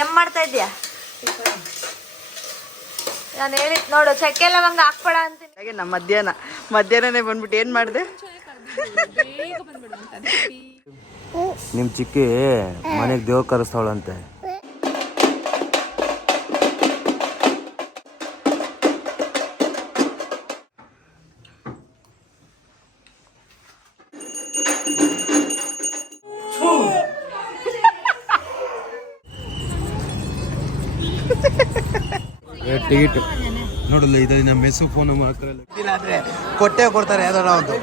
ಏನ್ ಮಾಡ್ತಾ ಇದ್ಯಾ? ನಾನು ಹೇಳಿ ನೋಡು, ಚಕ್ಕೆ ಲವಂಗ ಹಾಕ್ಬೇಡ ಅಂತೀನಿ. ನಮ್ಮ ಮಧ್ಯಾಹ್ನನೇ ಬಂದ್ಬಿಟ್ಟು ಏನ್ ಮಾಡಿದೆ? ನಿಮ್ ಚಿಕ್ಕಿ ಮನೆಗೆ ದೇವ್ ಕರೆಸ್ತಾವಳಂತೆ. ಟಿಕೆಟ್ ನೋಡಲ್ಲ, ಇದು ನಮ್ಮ ಮೆಸ್ಸು ಫೋನ್ ಆದ್ರೆ ಕೊಟ್ಟೆ ಕೊಡ್ತಾರೆ ಯಾವ್ದಾರ ಒಂದು.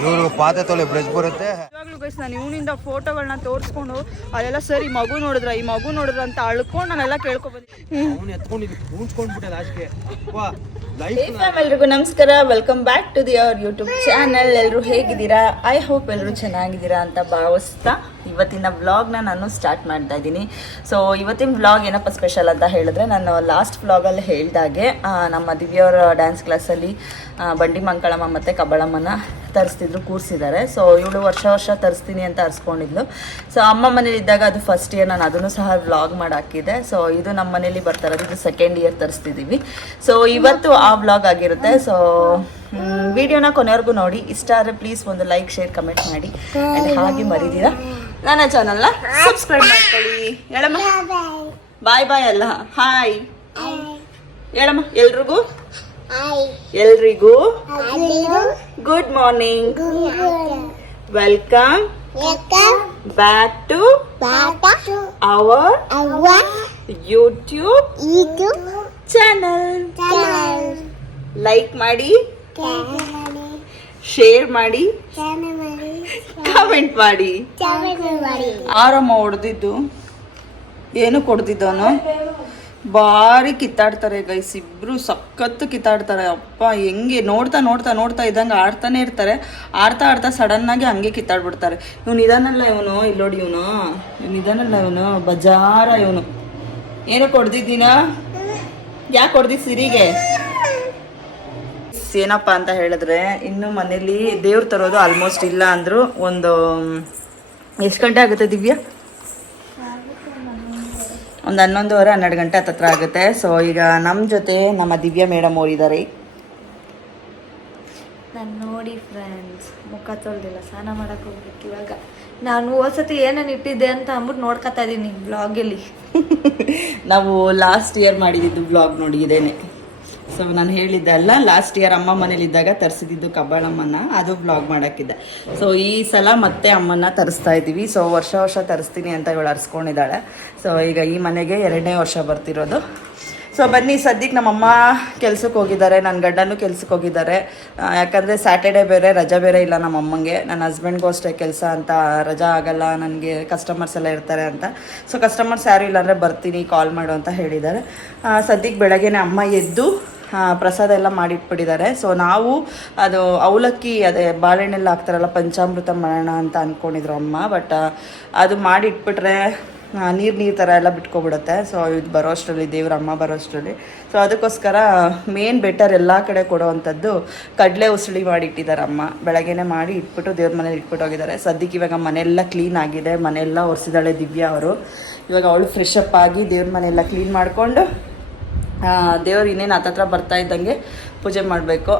ಇವರು ಪಾತ್ರೆ ತೊಳೆ ಬ್ರಷ್ ಬರುತ್ತೆ. ಇವಾಗ್ಲೂ ಗೈಸ್ ನಾನು ಇವನಿಂದ ಫೋಟೋಗಳನ್ನ ತೋರಿಸ್ಕೊಂಡು ಅಲ್ಲೆಲ್ಲ ಸರ್ ಈ ಮಗು ನೋಡಿದ್ರ ಅಂತ ಅಳ್ಕೊಂಡು ನಾನೆಲ್ಲ ಎಲ್ರಿಗೂ ನಮಸ್ಕಾರ, welcome back to the our YouTube channel. ಎಲ್ಲರೂ ಹೇಗಿದ್ದೀರಾ? ಐ ಹೋಪ್ ಎಲ್ಲರೂ ಚೆನ್ನಾಗಿದ್ದೀರಾ ಅಂತ ಭಾವಿಸ್ತಾ ಇವತ್ತಿನ ವ್ಲಾಗ್ನ ನಾನು ಸ್ಟಾರ್ಟ್ ಮಾಡ್ತಾ ಇದ್ದೀನಿ. ಸೊ ಇವತ್ತಿನ ವ್ಲಾಗ್ ಏನಪ್ಪ ಸ್ಪೆಷಲ್ ಅಂತ ಹೇಳಿದ್ರೆ, ನಾನು ಲಾಸ್ಟ್ ವ್ಲಾಗಲ್ಲಿ ಹೇಳ್ದಾಗೆ ನಮ್ಮ ದಿವ್ಯವರ ಡ್ಯಾನ್ಸ್ ಕ್ಲಾಸಲ್ಲಿ ಬಂಡಿ ಮಂಕಳಮ್ಮ ಮತ್ತು ಕಬ್ಬಳಮ್ಮನ ತರಿಸ್ತಿದ್ರು, ಕೂರಿಸಿದ್ದಾರೆ. ಸೊ ಇವಳು ವರ್ಷ ತರಿಸ್ತೀನಿ ಅಂತ ತರಿಸ್ಕೊಂಡಿದ್ಲು. ಸೊ ಅಮ್ಮ ಮನೇಲಿದ್ದಾಗ ಅದು ಫಸ್ಟ್ ಇಯರ್, ನಾನು ಅದನ್ನು ಸಹ ವ್ಲಾಗ್ ಮಾಡಿ ಹಾಕಿದ್ದೆ. ಸೊ ಇದು ನಮ್ಮ ಮನೇಲಿ ಬರ್ತಾರದು, ಇದು ಸೆಕೆಂಡ್ ಇಯರ್ ತರಿಸ್ತಿದ್ದೀವಿ. ಸೊ ಇವತ್ತು ಆ ವ್ಲಾಗ್ ಆಗಿರುತ್ತೆ. ಸೊ ವಿಡಿಯೋನ ಕೊನೆವರೆಗೂ ನೋಡಿ. ಇಷ್ಟ ಆದರೆ ಪ್ಲೀಸ್ ಒಂದು ಲೈಕ್, ಶೇರ್, ಕಮೆಂಟ್ ಮಾಡಿ. ಆ್ಯಂಡ್ ಹಾಗೆ ಮರಿದಿರಾ ನನ್ನ ಚಾನಲ್ನ ಸಬ್ಸ್ಕ್ರೈಬ್ ಮಾಡ್ಕೊಳ್ಳಿ. ಹೇಳಮ್ಮ ಬಾಯ್ ಬಾಯ್ ಅಲ್ಲ, ಹಾಯ್ ಹೇಳಮ್ಮ ಎಲ್ರಿಗೂ. ಎಲ್ರಿಗೂ good morning, welcome back to our YouTube channel. Like ಮಾಡಿ, ಶೇರ್ ಮಾಡಿ, ಕಮೆಂಟ್ ಮಾಡಿ. ಆರಾಮ ಹೊಡೆದಿದ್ದು ಏನು ಕೊಡ್ತಿದ್ದವನು ಭಾರಿ ಕಿತ್ತಾಡ್ತಾರೆ ಗೈಸ್, ಇಬ್ರು ಸಖತ್ತು ಕಿತ್ತಾಡ್ತಾರೆ. ಅಪ್ಪ ಹೆಂಗೆ ನೋಡ್ತಾ ಇದ್ದಂಗೆ ಆಡ್ತಾನೆ ಇರ್ತಾರೆ. ಆಡ್ತಾ ಸಡನ್ ಆಗಿ ಹಂಗೆ ಕಿತ್ತಾಡ್ಬಿಡ್ತಾರೆ. ಇವನು ಇದಾನಲ್ಲ, ಇವನು ಇಲ್ಲೋಡಿ, ಇವನು ಬಜಾರ. ಇವನು ಏನು ಕೊಡ್ದಿದ್ದೀನ? ಯಾಕೆ ಕೊಡ್ದಿ ಸಿರಿಗೆ? ಏನಪ್ಪ ಅಂತ ಹೇಳಿದ್ರೆ, ಇನ್ನು ಮನೇಲಿ ದೇವ್ರು ತರೋದು ಆಲ್ಮೋಸ್ಟ್ ಇಲ್ಲ ಅಂದ್ರು ಒಂದು ಎಷ್ಟು ಗಂಟೆ ಆಗುತ್ತೆ ದಿವ್ಯಾ? ಒಂದು 11:30 12 ಗಂಟೆ ಹತ್ತತ್ರ ಆಗುತ್ತೆ. ಸೊ ಈಗ ನಮ್ಮ ಜೊತೆ ನಮ್ಮ ದಿವ್ಯಾ ಮೇಡಮ್ ಅವರಿದ್ದಾರೆ. ನಾನು ನೋಡಿ ಫ್ರೆಂಡ್ಸ್, ಮುಖ ತೊಳ್ದಿಲ್ಲ, ಸ್ನಾನ ಮಾಡಕ್ಕೆ ಹೋಗ್ಬೇಕು ಇವಾಗ. ನಾನು ಹೋದ್ಸತಿ ಏನೇನು ಇಟ್ಟಿದ್ದೆ ಅಂತ ಅಂದ್ಬಿಟ್ಟು ನೋಡ್ಕೊತಾ ಇದ್ದೀನಿ ಬ್ಲಾಗಲ್ಲಿ. ನಾವು ಲಾಸ್ಟ್ ಇಯರ್ ಮಾಡಿದ್ದು ಬ್ಲಾಗ್ ನೋಡಿ ಇದೇನೆ. ಸೊ ನಾನು ಹೇಳಿದ್ದೆ ಅಲ್ಲ, ಲಾಸ್ಟ್ ಇಯರ್ ಅಮ್ಮ ಮನೇಲಿದ್ದಾಗ ತರಿಸಿದ್ದು ಕಬ್ಬಾಳಮ್ಮನ, ಅದು ಬ್ಲಾಗ್ ಮಾಡೋಕ್ಕಿದ್ದೆ. ಸೊ ಈ ಸಲ ಮತ್ತೆ ಅಮ್ಮನ ತರಿಸ್ತಾ ಇದ್ದೀವಿ. ಸೊ ವರ್ಷ ತರಿಸ್ತೀನಿ ಅಂತ ಇವಳು ಅರ್ಸ್ಕೊಂಡಿದ್ದಾಳೆ. ಸೊ ಈಗ ಈ ಮನೆಗೆ 2ನೇ ವರ್ಷ ಬರ್ತಿರೋದು. ಸೊ ಬನ್ನಿ, ಸದ್ಯಕ್ಕೆ ನಮ್ಮಮ್ಮ ಕೆಲ್ಸಕ್ಕೆ ಹೋಗಿದ್ದಾರೆ, ನನ್ನ ಗಂಡನೂ ಕೆಲ್ಸಕ್ಕೆ ಹೋಗಿದ್ದಾರೆ. ಯಾಕಂದರೆ ಸ್ಯಾಟರ್ಡೇ ಬೇರೆ ರಜಾ ಬೇರೆ ಇಲ್ಲ ನಮ್ಮಮ್ಮಂಗೆ. ನನ್ನ ಹಸ್ಬೆಂಡ್ಗೂ ಅಷ್ಟೇ ಕೆಲಸ ಅಂತ ರಜಾ ಆಗಲ್ಲ, ನನಗೆ ಕಸ್ಟಮರ್ಸ್ ಎಲ್ಲ ಇರ್ತಾರೆ ಅಂತ. ಸೊ ಕಸ್ಟಮರ್ಸ್ ಯಾರು ಇಲ್ಲಾಂದರೆ ಬರ್ತೀನಿ, ಕಾಲ್ ಮಾಡು ಅಂತ ಹೇಳಿದ್ದಾರೆ. ಸದ್ಯಕ್ಕೆ ಬೆಳಗ್ಗೆನೇ ಅಮ್ಮ ಎದ್ದು ಪ್ರಸಾದ ಎಲ್ಲ ಮಾಡಿಟ್ಬಿಟ್ಟಿದ್ದಾರೆ. ಸೊ ನಾವು ಅದು ಅವಲಕ್ಕಿ, ಅದೇ ಬಾಳೆಹಣ್ಣೆಲ್ಲ ಹಾಕ್ತಾರಲ್ಲ, ಪಂಚಾಮೃತ ಮಾಡೋಣ ಅಂತ ಅಂದ್ಕೊಂಡಿದ್ರು ಅಮ್ಮ. ಬಟ್ ಅದು ಮಾಡಿಟ್ಬಿಟ್ರೆ ನೀರು ಥರ ಎಲ್ಲ ಬಿಟ್ಕೊಬಿಡುತ್ತೆ. ಸೊ ಇದು ಬರೋ ಅಷ್ಟರಲ್ಲಿ, ದೇವ್ರ ಅಮ್ಮ ಬರೋ ಅಷ್ಟರಲ್ಲಿ. ಸೊ ಅದಕ್ಕೋಸ್ಕರ ಮೇನ್ ಬೆಟರ್ ಎಲ್ಲ ಕಡೆ ಕೊಡೋವಂಥದ್ದು ಕಡಲೆ ಉಸುಳಿ ಮಾಡಿಟ್ಟಿದ್ದಾರೆ ಅಮ್ಮ. ಬೆಳಗ್ಗೆನೇ ಮಾಡಿ ಇಟ್ಬಿಟ್ಟು ದೇವ್ರ ಮನೇಲಿ ಇಟ್ಬಿಟ್ಟು ಹೋಗಿದ್ದಾರೆ. ಸದ್ಯಕ್ಕೆ ಇವಾಗ ಮನೆಯೆಲ್ಲ ಕ್ಲೀನ್ ಆಗಿದೆ, ಮನೆಯೆಲ್ಲ ಒರೆಸಿದಾಳೆ ದಿವ್ಯಾ ಅವರು. ಇವಾಗ ಅವಳು ಫ್ರೆಶ್ ಅಪ್ ಆಗಿ ದೇವ್ರ ಮನೆಯೆಲ್ಲ ಕ್ಲೀನ್ ಮಾಡಿಕೊಂಡು ದೇವ್ರು ಇನ್ನೇನು ಹತ್ತತ್ರ ಬರ್ತಾ ಇದ್ದಂಗೆ ಪೂಜೆ ಮಾಡಬೇಕು.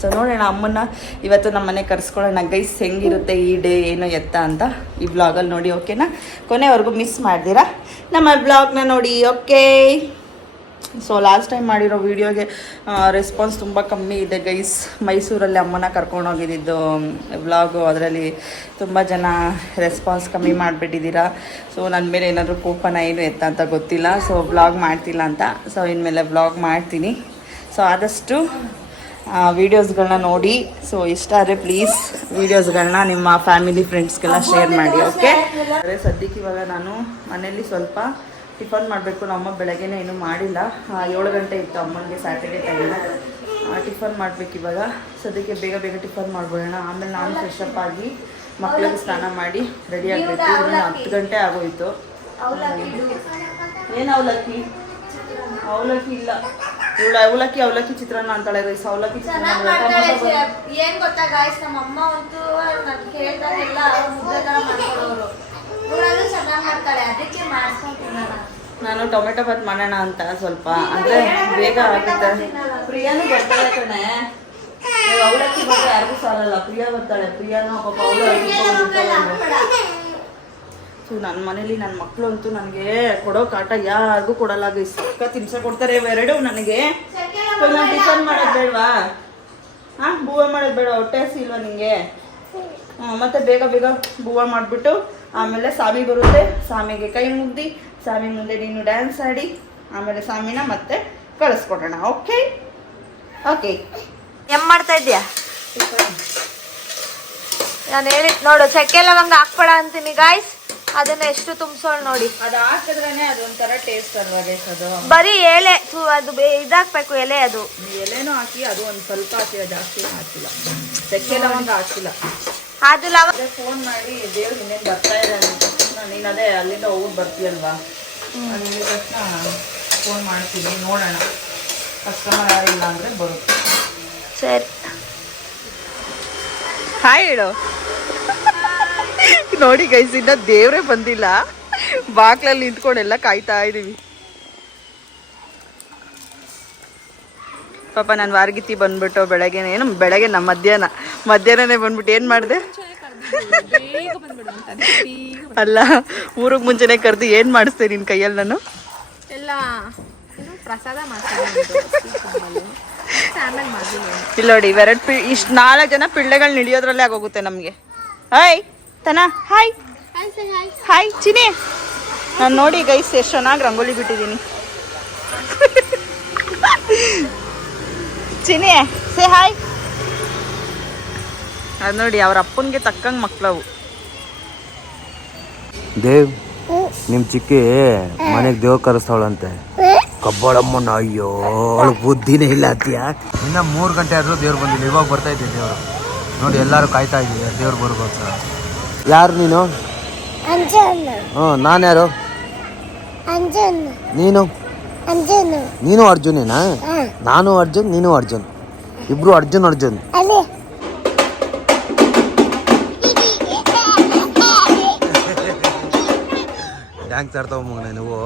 ಸೊ ನೋಡೋಣ, ಅಮ್ಮನ್ನ ಇವತ್ತು ನಮ್ಮ ಮನೆ ಕರೆಸ್ಕೊಳ್ಳೋಣ ಗೈಸ್. ಹೆಂಗಿರುತ್ತೆ ಈ ಡೇ, ಏನು ಎತ್ತ ಅಂತ ಈ ಬ್ಲಾಗಲ್ಲಿ ನೋಡಿ. ಓಕೆನಾ? ಕೊನೆವರೆಗೂ ಮಿಸ್ ಮಾಡ್ತೀರಾ ನಮ್ಮ ಬ್ಲಾಗ್ನ ನೋಡಿ. ಓಕೆ. ಸೊ ಲಾಸ್ಟ್ ಟೈಮ್ ಮಾಡಿರೋ ವೀಡಿಯೋಗೆ ರೆಸ್ಪಾನ್ಸ್ ತುಂಬ ಕಮ್ಮಿ ಇದೆ ಗೈಸ್. ಮೈಸೂರಲ್ಲಿ ಅಮ್ಮನ ಕರ್ಕೊಂಡೋಗಿದ್ದು ವ್ಲಾಗು, ಅದರಲ್ಲಿ ತುಂಬ ಜನ ರೆಸ್ಪಾನ್ಸ್ ಕಮ್ಮಿ ಮಾಡಿಬಿಟ್ಟಿದ್ದೀರಾ. ಸೊ ನನ್ನ ಮೇಲೆ ಏನಾದರೂ ಕೋಪನ ಏನು ಎತ್ತ ಅಂತ ಗೊತ್ತಿಲ್ಲ. ಸೊ ವ್ಲಾಗ್ ಮಾಡ್ತಿಲ್ಲ ಅಂತ. ಸೊ ಇನ್ಮೇಲೆ ವ್ಲಾಗ್ ಮಾಡ್ತೀನಿ. ಸೊ ಆದಷ್ಟು ವೀಡಿಯೋಸ್ಗಳನ್ನ ನೋಡಿ. ಸೊ ಇಷ್ಟ ಆದರೆ ಪ್ಲೀಸ್ ವೀಡಿಯೋಸ್ಗಳನ್ನ ನಿಮ್ಮ ಫ್ಯಾಮಿಲಿ ಫ್ರೆಂಡ್ಸ್ಗೆಲ್ಲ ಶೇರ್ ಮಾಡಿ. ಓಕೆ. ಸದ್ಯಕ್ಕೆ ಇವಾಗ ನಾನು ಮನೇಲಿ ಸ್ವಲ್ಪ ಟಿಫನ್ ಮಾಡಬೇಕು. ನಮ್ಮ ಬೆಳಗ್ಗೆನೇ ಏನೂ ಮಾಡಿಲ್ಲ. 7 ಗಂಟೆ ಇತ್ತು ಅಮ್ಮನಿಗೆ ಸ್ಯಾಟರ್ಡೇ ಟೈಮು. ಟಿಫನ್ ಮಾಡಬೇಕು ಇವಾಗ. ಸದ್ಯಕ್ಕೆ ಬೇಗ ಟಿಫನ್ ಮಾಡ್ಬಿಡೋಣ. ಆಮೇಲೆ ನಾನು ಫ್ರೆಶ್ ಅಪ್ ಆಗಿ ಮಕ್ಕಳಿಗೆ ಸ್ನಾನ ಮಾಡಿ ರೆಡಿ ಆಗಬೇಕು. 10 ಗಂಟೆ ಆಗೋಯಿತು. ಏನು ಅವಲಕ್ಕಿ ಇಲ್ಲ, ಇವಳು ಅವಲಕ್ಕಿ ಚಿತ್ರಾನ್ನ ಅಂತಾಳೆ ಗೈಸ್. ಅವಲಕ್ಕಿ ಏನ್ ಗೊತ್ತಾ ಗಾಯ್ಸ್, ನಮ್ಮ ಅಮ್ಮ ಅಂತೂ ನಾನು ಕೇಳಿದಾಗೆಲ್ಲ ಮುದ್ದೆ ತರ ಮಾಡ್ಕೊಡೋರು. ಇವಳಲ್ಲೂ ಚೆನ್ನಾಗಿ ಮಾಡ್ತಾಳೆ, ಅದಕ್ಕೆ ನಾನು ಟೊಮೆಟೊ ಬಾತ್ ಮಾಡೋಣ ಅಂತ ಸ್ವಲ್ಪ ಅಂದ್ರೆ ಬೇಗ ಆಗುತ್ತೆ. ಪ್ರಿಯಾನು ಬರ್ತಾಳೆ ಕಣೆ, ಅವಳಕ್ಕಿ ಬಂದ್ರೆ ಯಾರಿಗೂ ಸಾಲಲ್ಲ. ಪ್ರಿಯಾ ಬರ್ತಾಳೆ, ಪ್ರಿಯಾನು ಪಾಪ ಅವಳು ಸೊ ನನ್ನ ಮನೇಲಿ ನನ್ನ ಮಕ್ಕಳು ಅಂತೂ ನನಗೆ ಕೊಡೋ ಕಾಟ ಯಾರಿಗೂ ಕೊಡಲ್ಲ. ಬಿಸ್ಕ ತಿನ್ಸ ಕೊಡ್ತಾರೆ ಇವೆರಡು ನನಗೆ. ನಾನು ಟಿಫನ್ ಮಾಡೋದು ಬೇಡವಾ? ಹಾಂ, ಬೂವ ಮಾಡೋದು ಬೇಡ? ಹೊಟ್ಟೆ ಹಸಿಲ್ವಾ ನಿಂಗೆ? ಮತ್ತೆ ಬೇಗ ಬೇಗ ಬೂವ ಮಾಡಿಬಿಟ್ಟು ಆಮೇಲೆ ಸ್ವಾಮಿ ಬರುತ್ತೆ, ಸ್ವಾಮಿಗೆ ಕೈ ಮುಗ್ದು ಸ್ವಾಮಿ ಮುಂದೆ ನೀನು ಡ್ಯಾನ್ಸ್ ಆಡಿ ಆಮೇಲೆ ಸ್ವಾಮಿನ ಮತ್ತೆ ಕಳಿಸ್ಕೊಡೋಣ. Okay okay. ಏನ್ ಮಾಡ್ತಾ ಇದ್ಯಾ? ನಾನು ಹೇಳಿದ್ ನೋಡು, ಚಕ್ಕೆ ಲವಂಗ ಹಾಕ್ಬೇಡ ಅಂತೀನಿ ಗಾಯ್ಸ್. ಅದನ್ನ ಎಷ್ಟು ತುಂಬಿಸೋಳು ನೋಡಿ. ಅದು ಹಾಕಿದ್ರೇನೆ ಅದೊಂಥರ ಟೇಸ್ಟ್ ಅಲ್ವಾ ಗೈಸ್? ಅದು ಬರೀ ಎಲೆ ಅದು ಇದಾಕ್ಬೇಕು, ಎಲೆ ಅದು ಎಲೆನೂ ಹಾಕಿ ಅದು ಒಂದು ಸ್ವಲ್ಪ ಹಾಕಿಲ್ಲ, ಜಾಸ್ತಿ ಹಾಕಿಲ್ಲ. ಚಕ್ಕೆ ಲವಂಗ ಹಾಕಿಲ್ಲ. ಅದು ಲವಂಗ ಫೋನ್ ಮಾಡಿ ದೇವ್ರು ಇನ್ನೇನು ಬರ್ತಾ ಇದೆ ನೀನು ಅದೇ ಅಲ್ಲಿಂದ ಹೋಗಿ ಬರ್ತೀಯಲ್ವಾ, ಅಲ್ಲಿ ತಕ್ಷಣ ಫೋನ್ ಮಾಡ್ತೀನಿ, ನೋಡೋಣ ಕಸ್ಟಮರ್ ಯಾರಿಲ್ಲ ಅಂದರೆ ಬರುತ್ತೆ. ಸರಿ, ಹಾಯ್ ಹೇಳು. ನೋಡಿ ಗೈಸ್, ಇನ್ನ ದೇವ್ರೇ ಬಂದಿಲ್ಲ, ಬಾಕ್ಲಲ್ಲಿ ನಿಂತ್ಕೊಂಡೆಲ್ಲ ಕಾಯ್ತಾ ಇದೀವಿ. ಪಾಪ ನಾನು ವಾರಗಿತ್ತಿ ಬಂದ್ಬಿಟ್ಟು ಬೆಳಗ್ಗೆನೇ, ಏನು ಬೆಳಗ್ಗೆ ನಮ್ಮ ಮಧ್ಯಾಹ್ನನೇ ಬಂದ್ಬಿಟ್ಟು ಏನು ಮಾಡಿದೆ ಅಲ್ಲ, ಊರಿಗೆ ಮುಂಚೆನೆ ಕರೆದು ಏನು ಮಾಡಿಸ್ದೆ ನಿನ್ನ ಕೈಯಲ್ಲಿ ನಾನು ಎಲ್ಲ ಪ್ರಸಾದ ಇಲ್ಲ ನೋಡಿ, ಇವೆರಡು ಇಷ್ಟು 4 ಜನ ಪಿಳ್ಳೆಗಳು ಹಿಡಿಯೋದ್ರಲ್ಲೇ ಆಗೋಗುತ್ತೆ ನಮಗೆ. ಹಾಯ್ ತನ, ಹಾಯ್ ಹಾಯ್ ಚಿನಿ. ನಾನು ನೋಡಿ ಗೈಸ್ ಎಷ್ಟು ಚೆನ್ನಾಗಿ ರಂಗೋಲಿ ಬಿಟ್ಟಿದ್ದೀನಿ. Chini say hi. ಅದು ನೋಡಿ ಅವ್ರ ಅಪ್ಪನಿಗೆ ತಕ್ಕಂಗೆ ಮಕ್ಕಳವು. ದೇವ್, ನಿಮ್ಮ ಚಿಕ್ಕಿ ಮನೆಗೆ ದೇವ್ರು ಕರೆಸ್ತಾವಳಂತೆ. ಕಬ್ಬಳಮ್ಮನ, ಅಯ್ಯೋ ಅವಳು ಬುದ್ಧಿನೇ ಇಲ್ಲ ಅತ್ತೀಯ. ಇನ್ನ 3 ಗಂಟೆ ಆದ್ರೂ ದೇವ್ರು ಬಂದಿಲ್ಲ, ಇವಾಗ ಬರ್ತಾ ಇದ್ದೀವಿ ದೇವ್ರು. ನೋಡಿ ಎಲ್ಲರೂ ಕಾಯ್ತಾ ಇದ್ದೀವಿ ದೇವ್ರು ಬರ್ಬೇಕು. ಯಾರು ನೀನು? ನಾನು ಯಾರು? ನೀನು? ನೀನು ಅರ್ಜುನೇನಾ? ನಾನು ಅರ್ಜುನ್, ನೀನು ಅರ್ಜುನ್, ಇಬ್ರು ಅರ್ಜುನ್. ಡ್ಯಾನ್ಸ್ ಆಡ್ತಾವ ಮಗನೇ ನೀವು.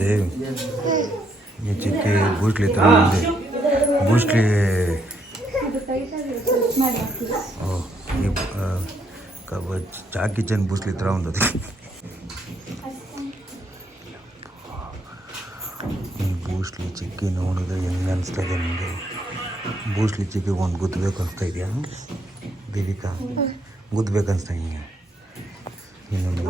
ದೇವ್, మీ చిక్కి బూస్ట్లు ఇతర ఉంది. బూస్ట్లీ ಜಾಕಿ ಚನ್ ಬೂಸ್ಲಿ ಇತರ ఉంది. ಈ ಬೂಸ್ಲಿ ಚಿಕ್ಕಿ ನೋಡಿದ್ರೆ ಹೆಂಗೆ ಅನಿಸ್ತದೆ ನಿಮಗೆ? ಬೂಸ್ಲಿ ಚಿಕ್ಕಿ ಒಂದು ಗುದ್ದಬೇಕು ಅನಿಸ್ತಾ ಇದೆಯಾ ದೇವಿಕಾ? ಗುದ್ದಬೇಕು ಅನಿಸ್ತಾ ಹಿಂಗೆ ಇನ್ನೊಂದು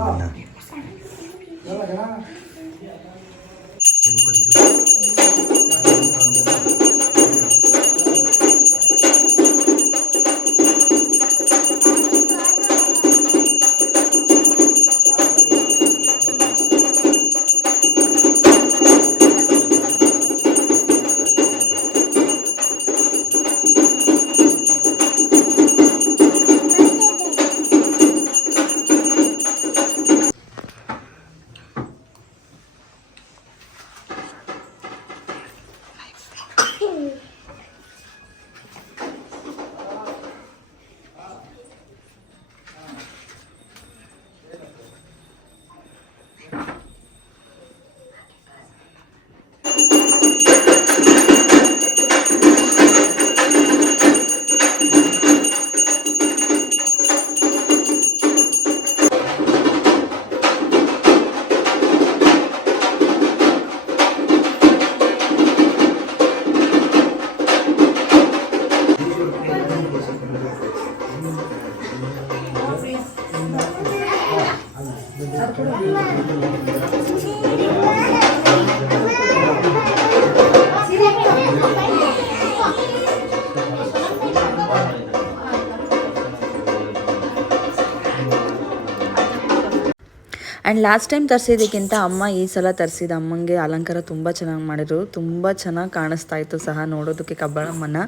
ಆ್ಯಂಡ್ ಲಾಸ್ಟ್ ಟೈಮ್ ತರಿಸಿದ್ದಕ್ಕಿಂತ ಅಮ್ಮ ಈ ಸಲ ತರಿಸಿದ ಅಮ್ಮಂಗೆ ಅಲಂಕಾರ ತುಂಬ ಚೆನ್ನಾಗಿ ಮಾಡಿದ್ರು, ತುಂಬ ಚೆನ್ನಾಗಿ ಕಾಣಿಸ್ತಾ ಇತ್ತು ಸಹ ನೋಡೋದಕ್ಕೆ ಕಬ್ಬಾಳಮ್ಮನ.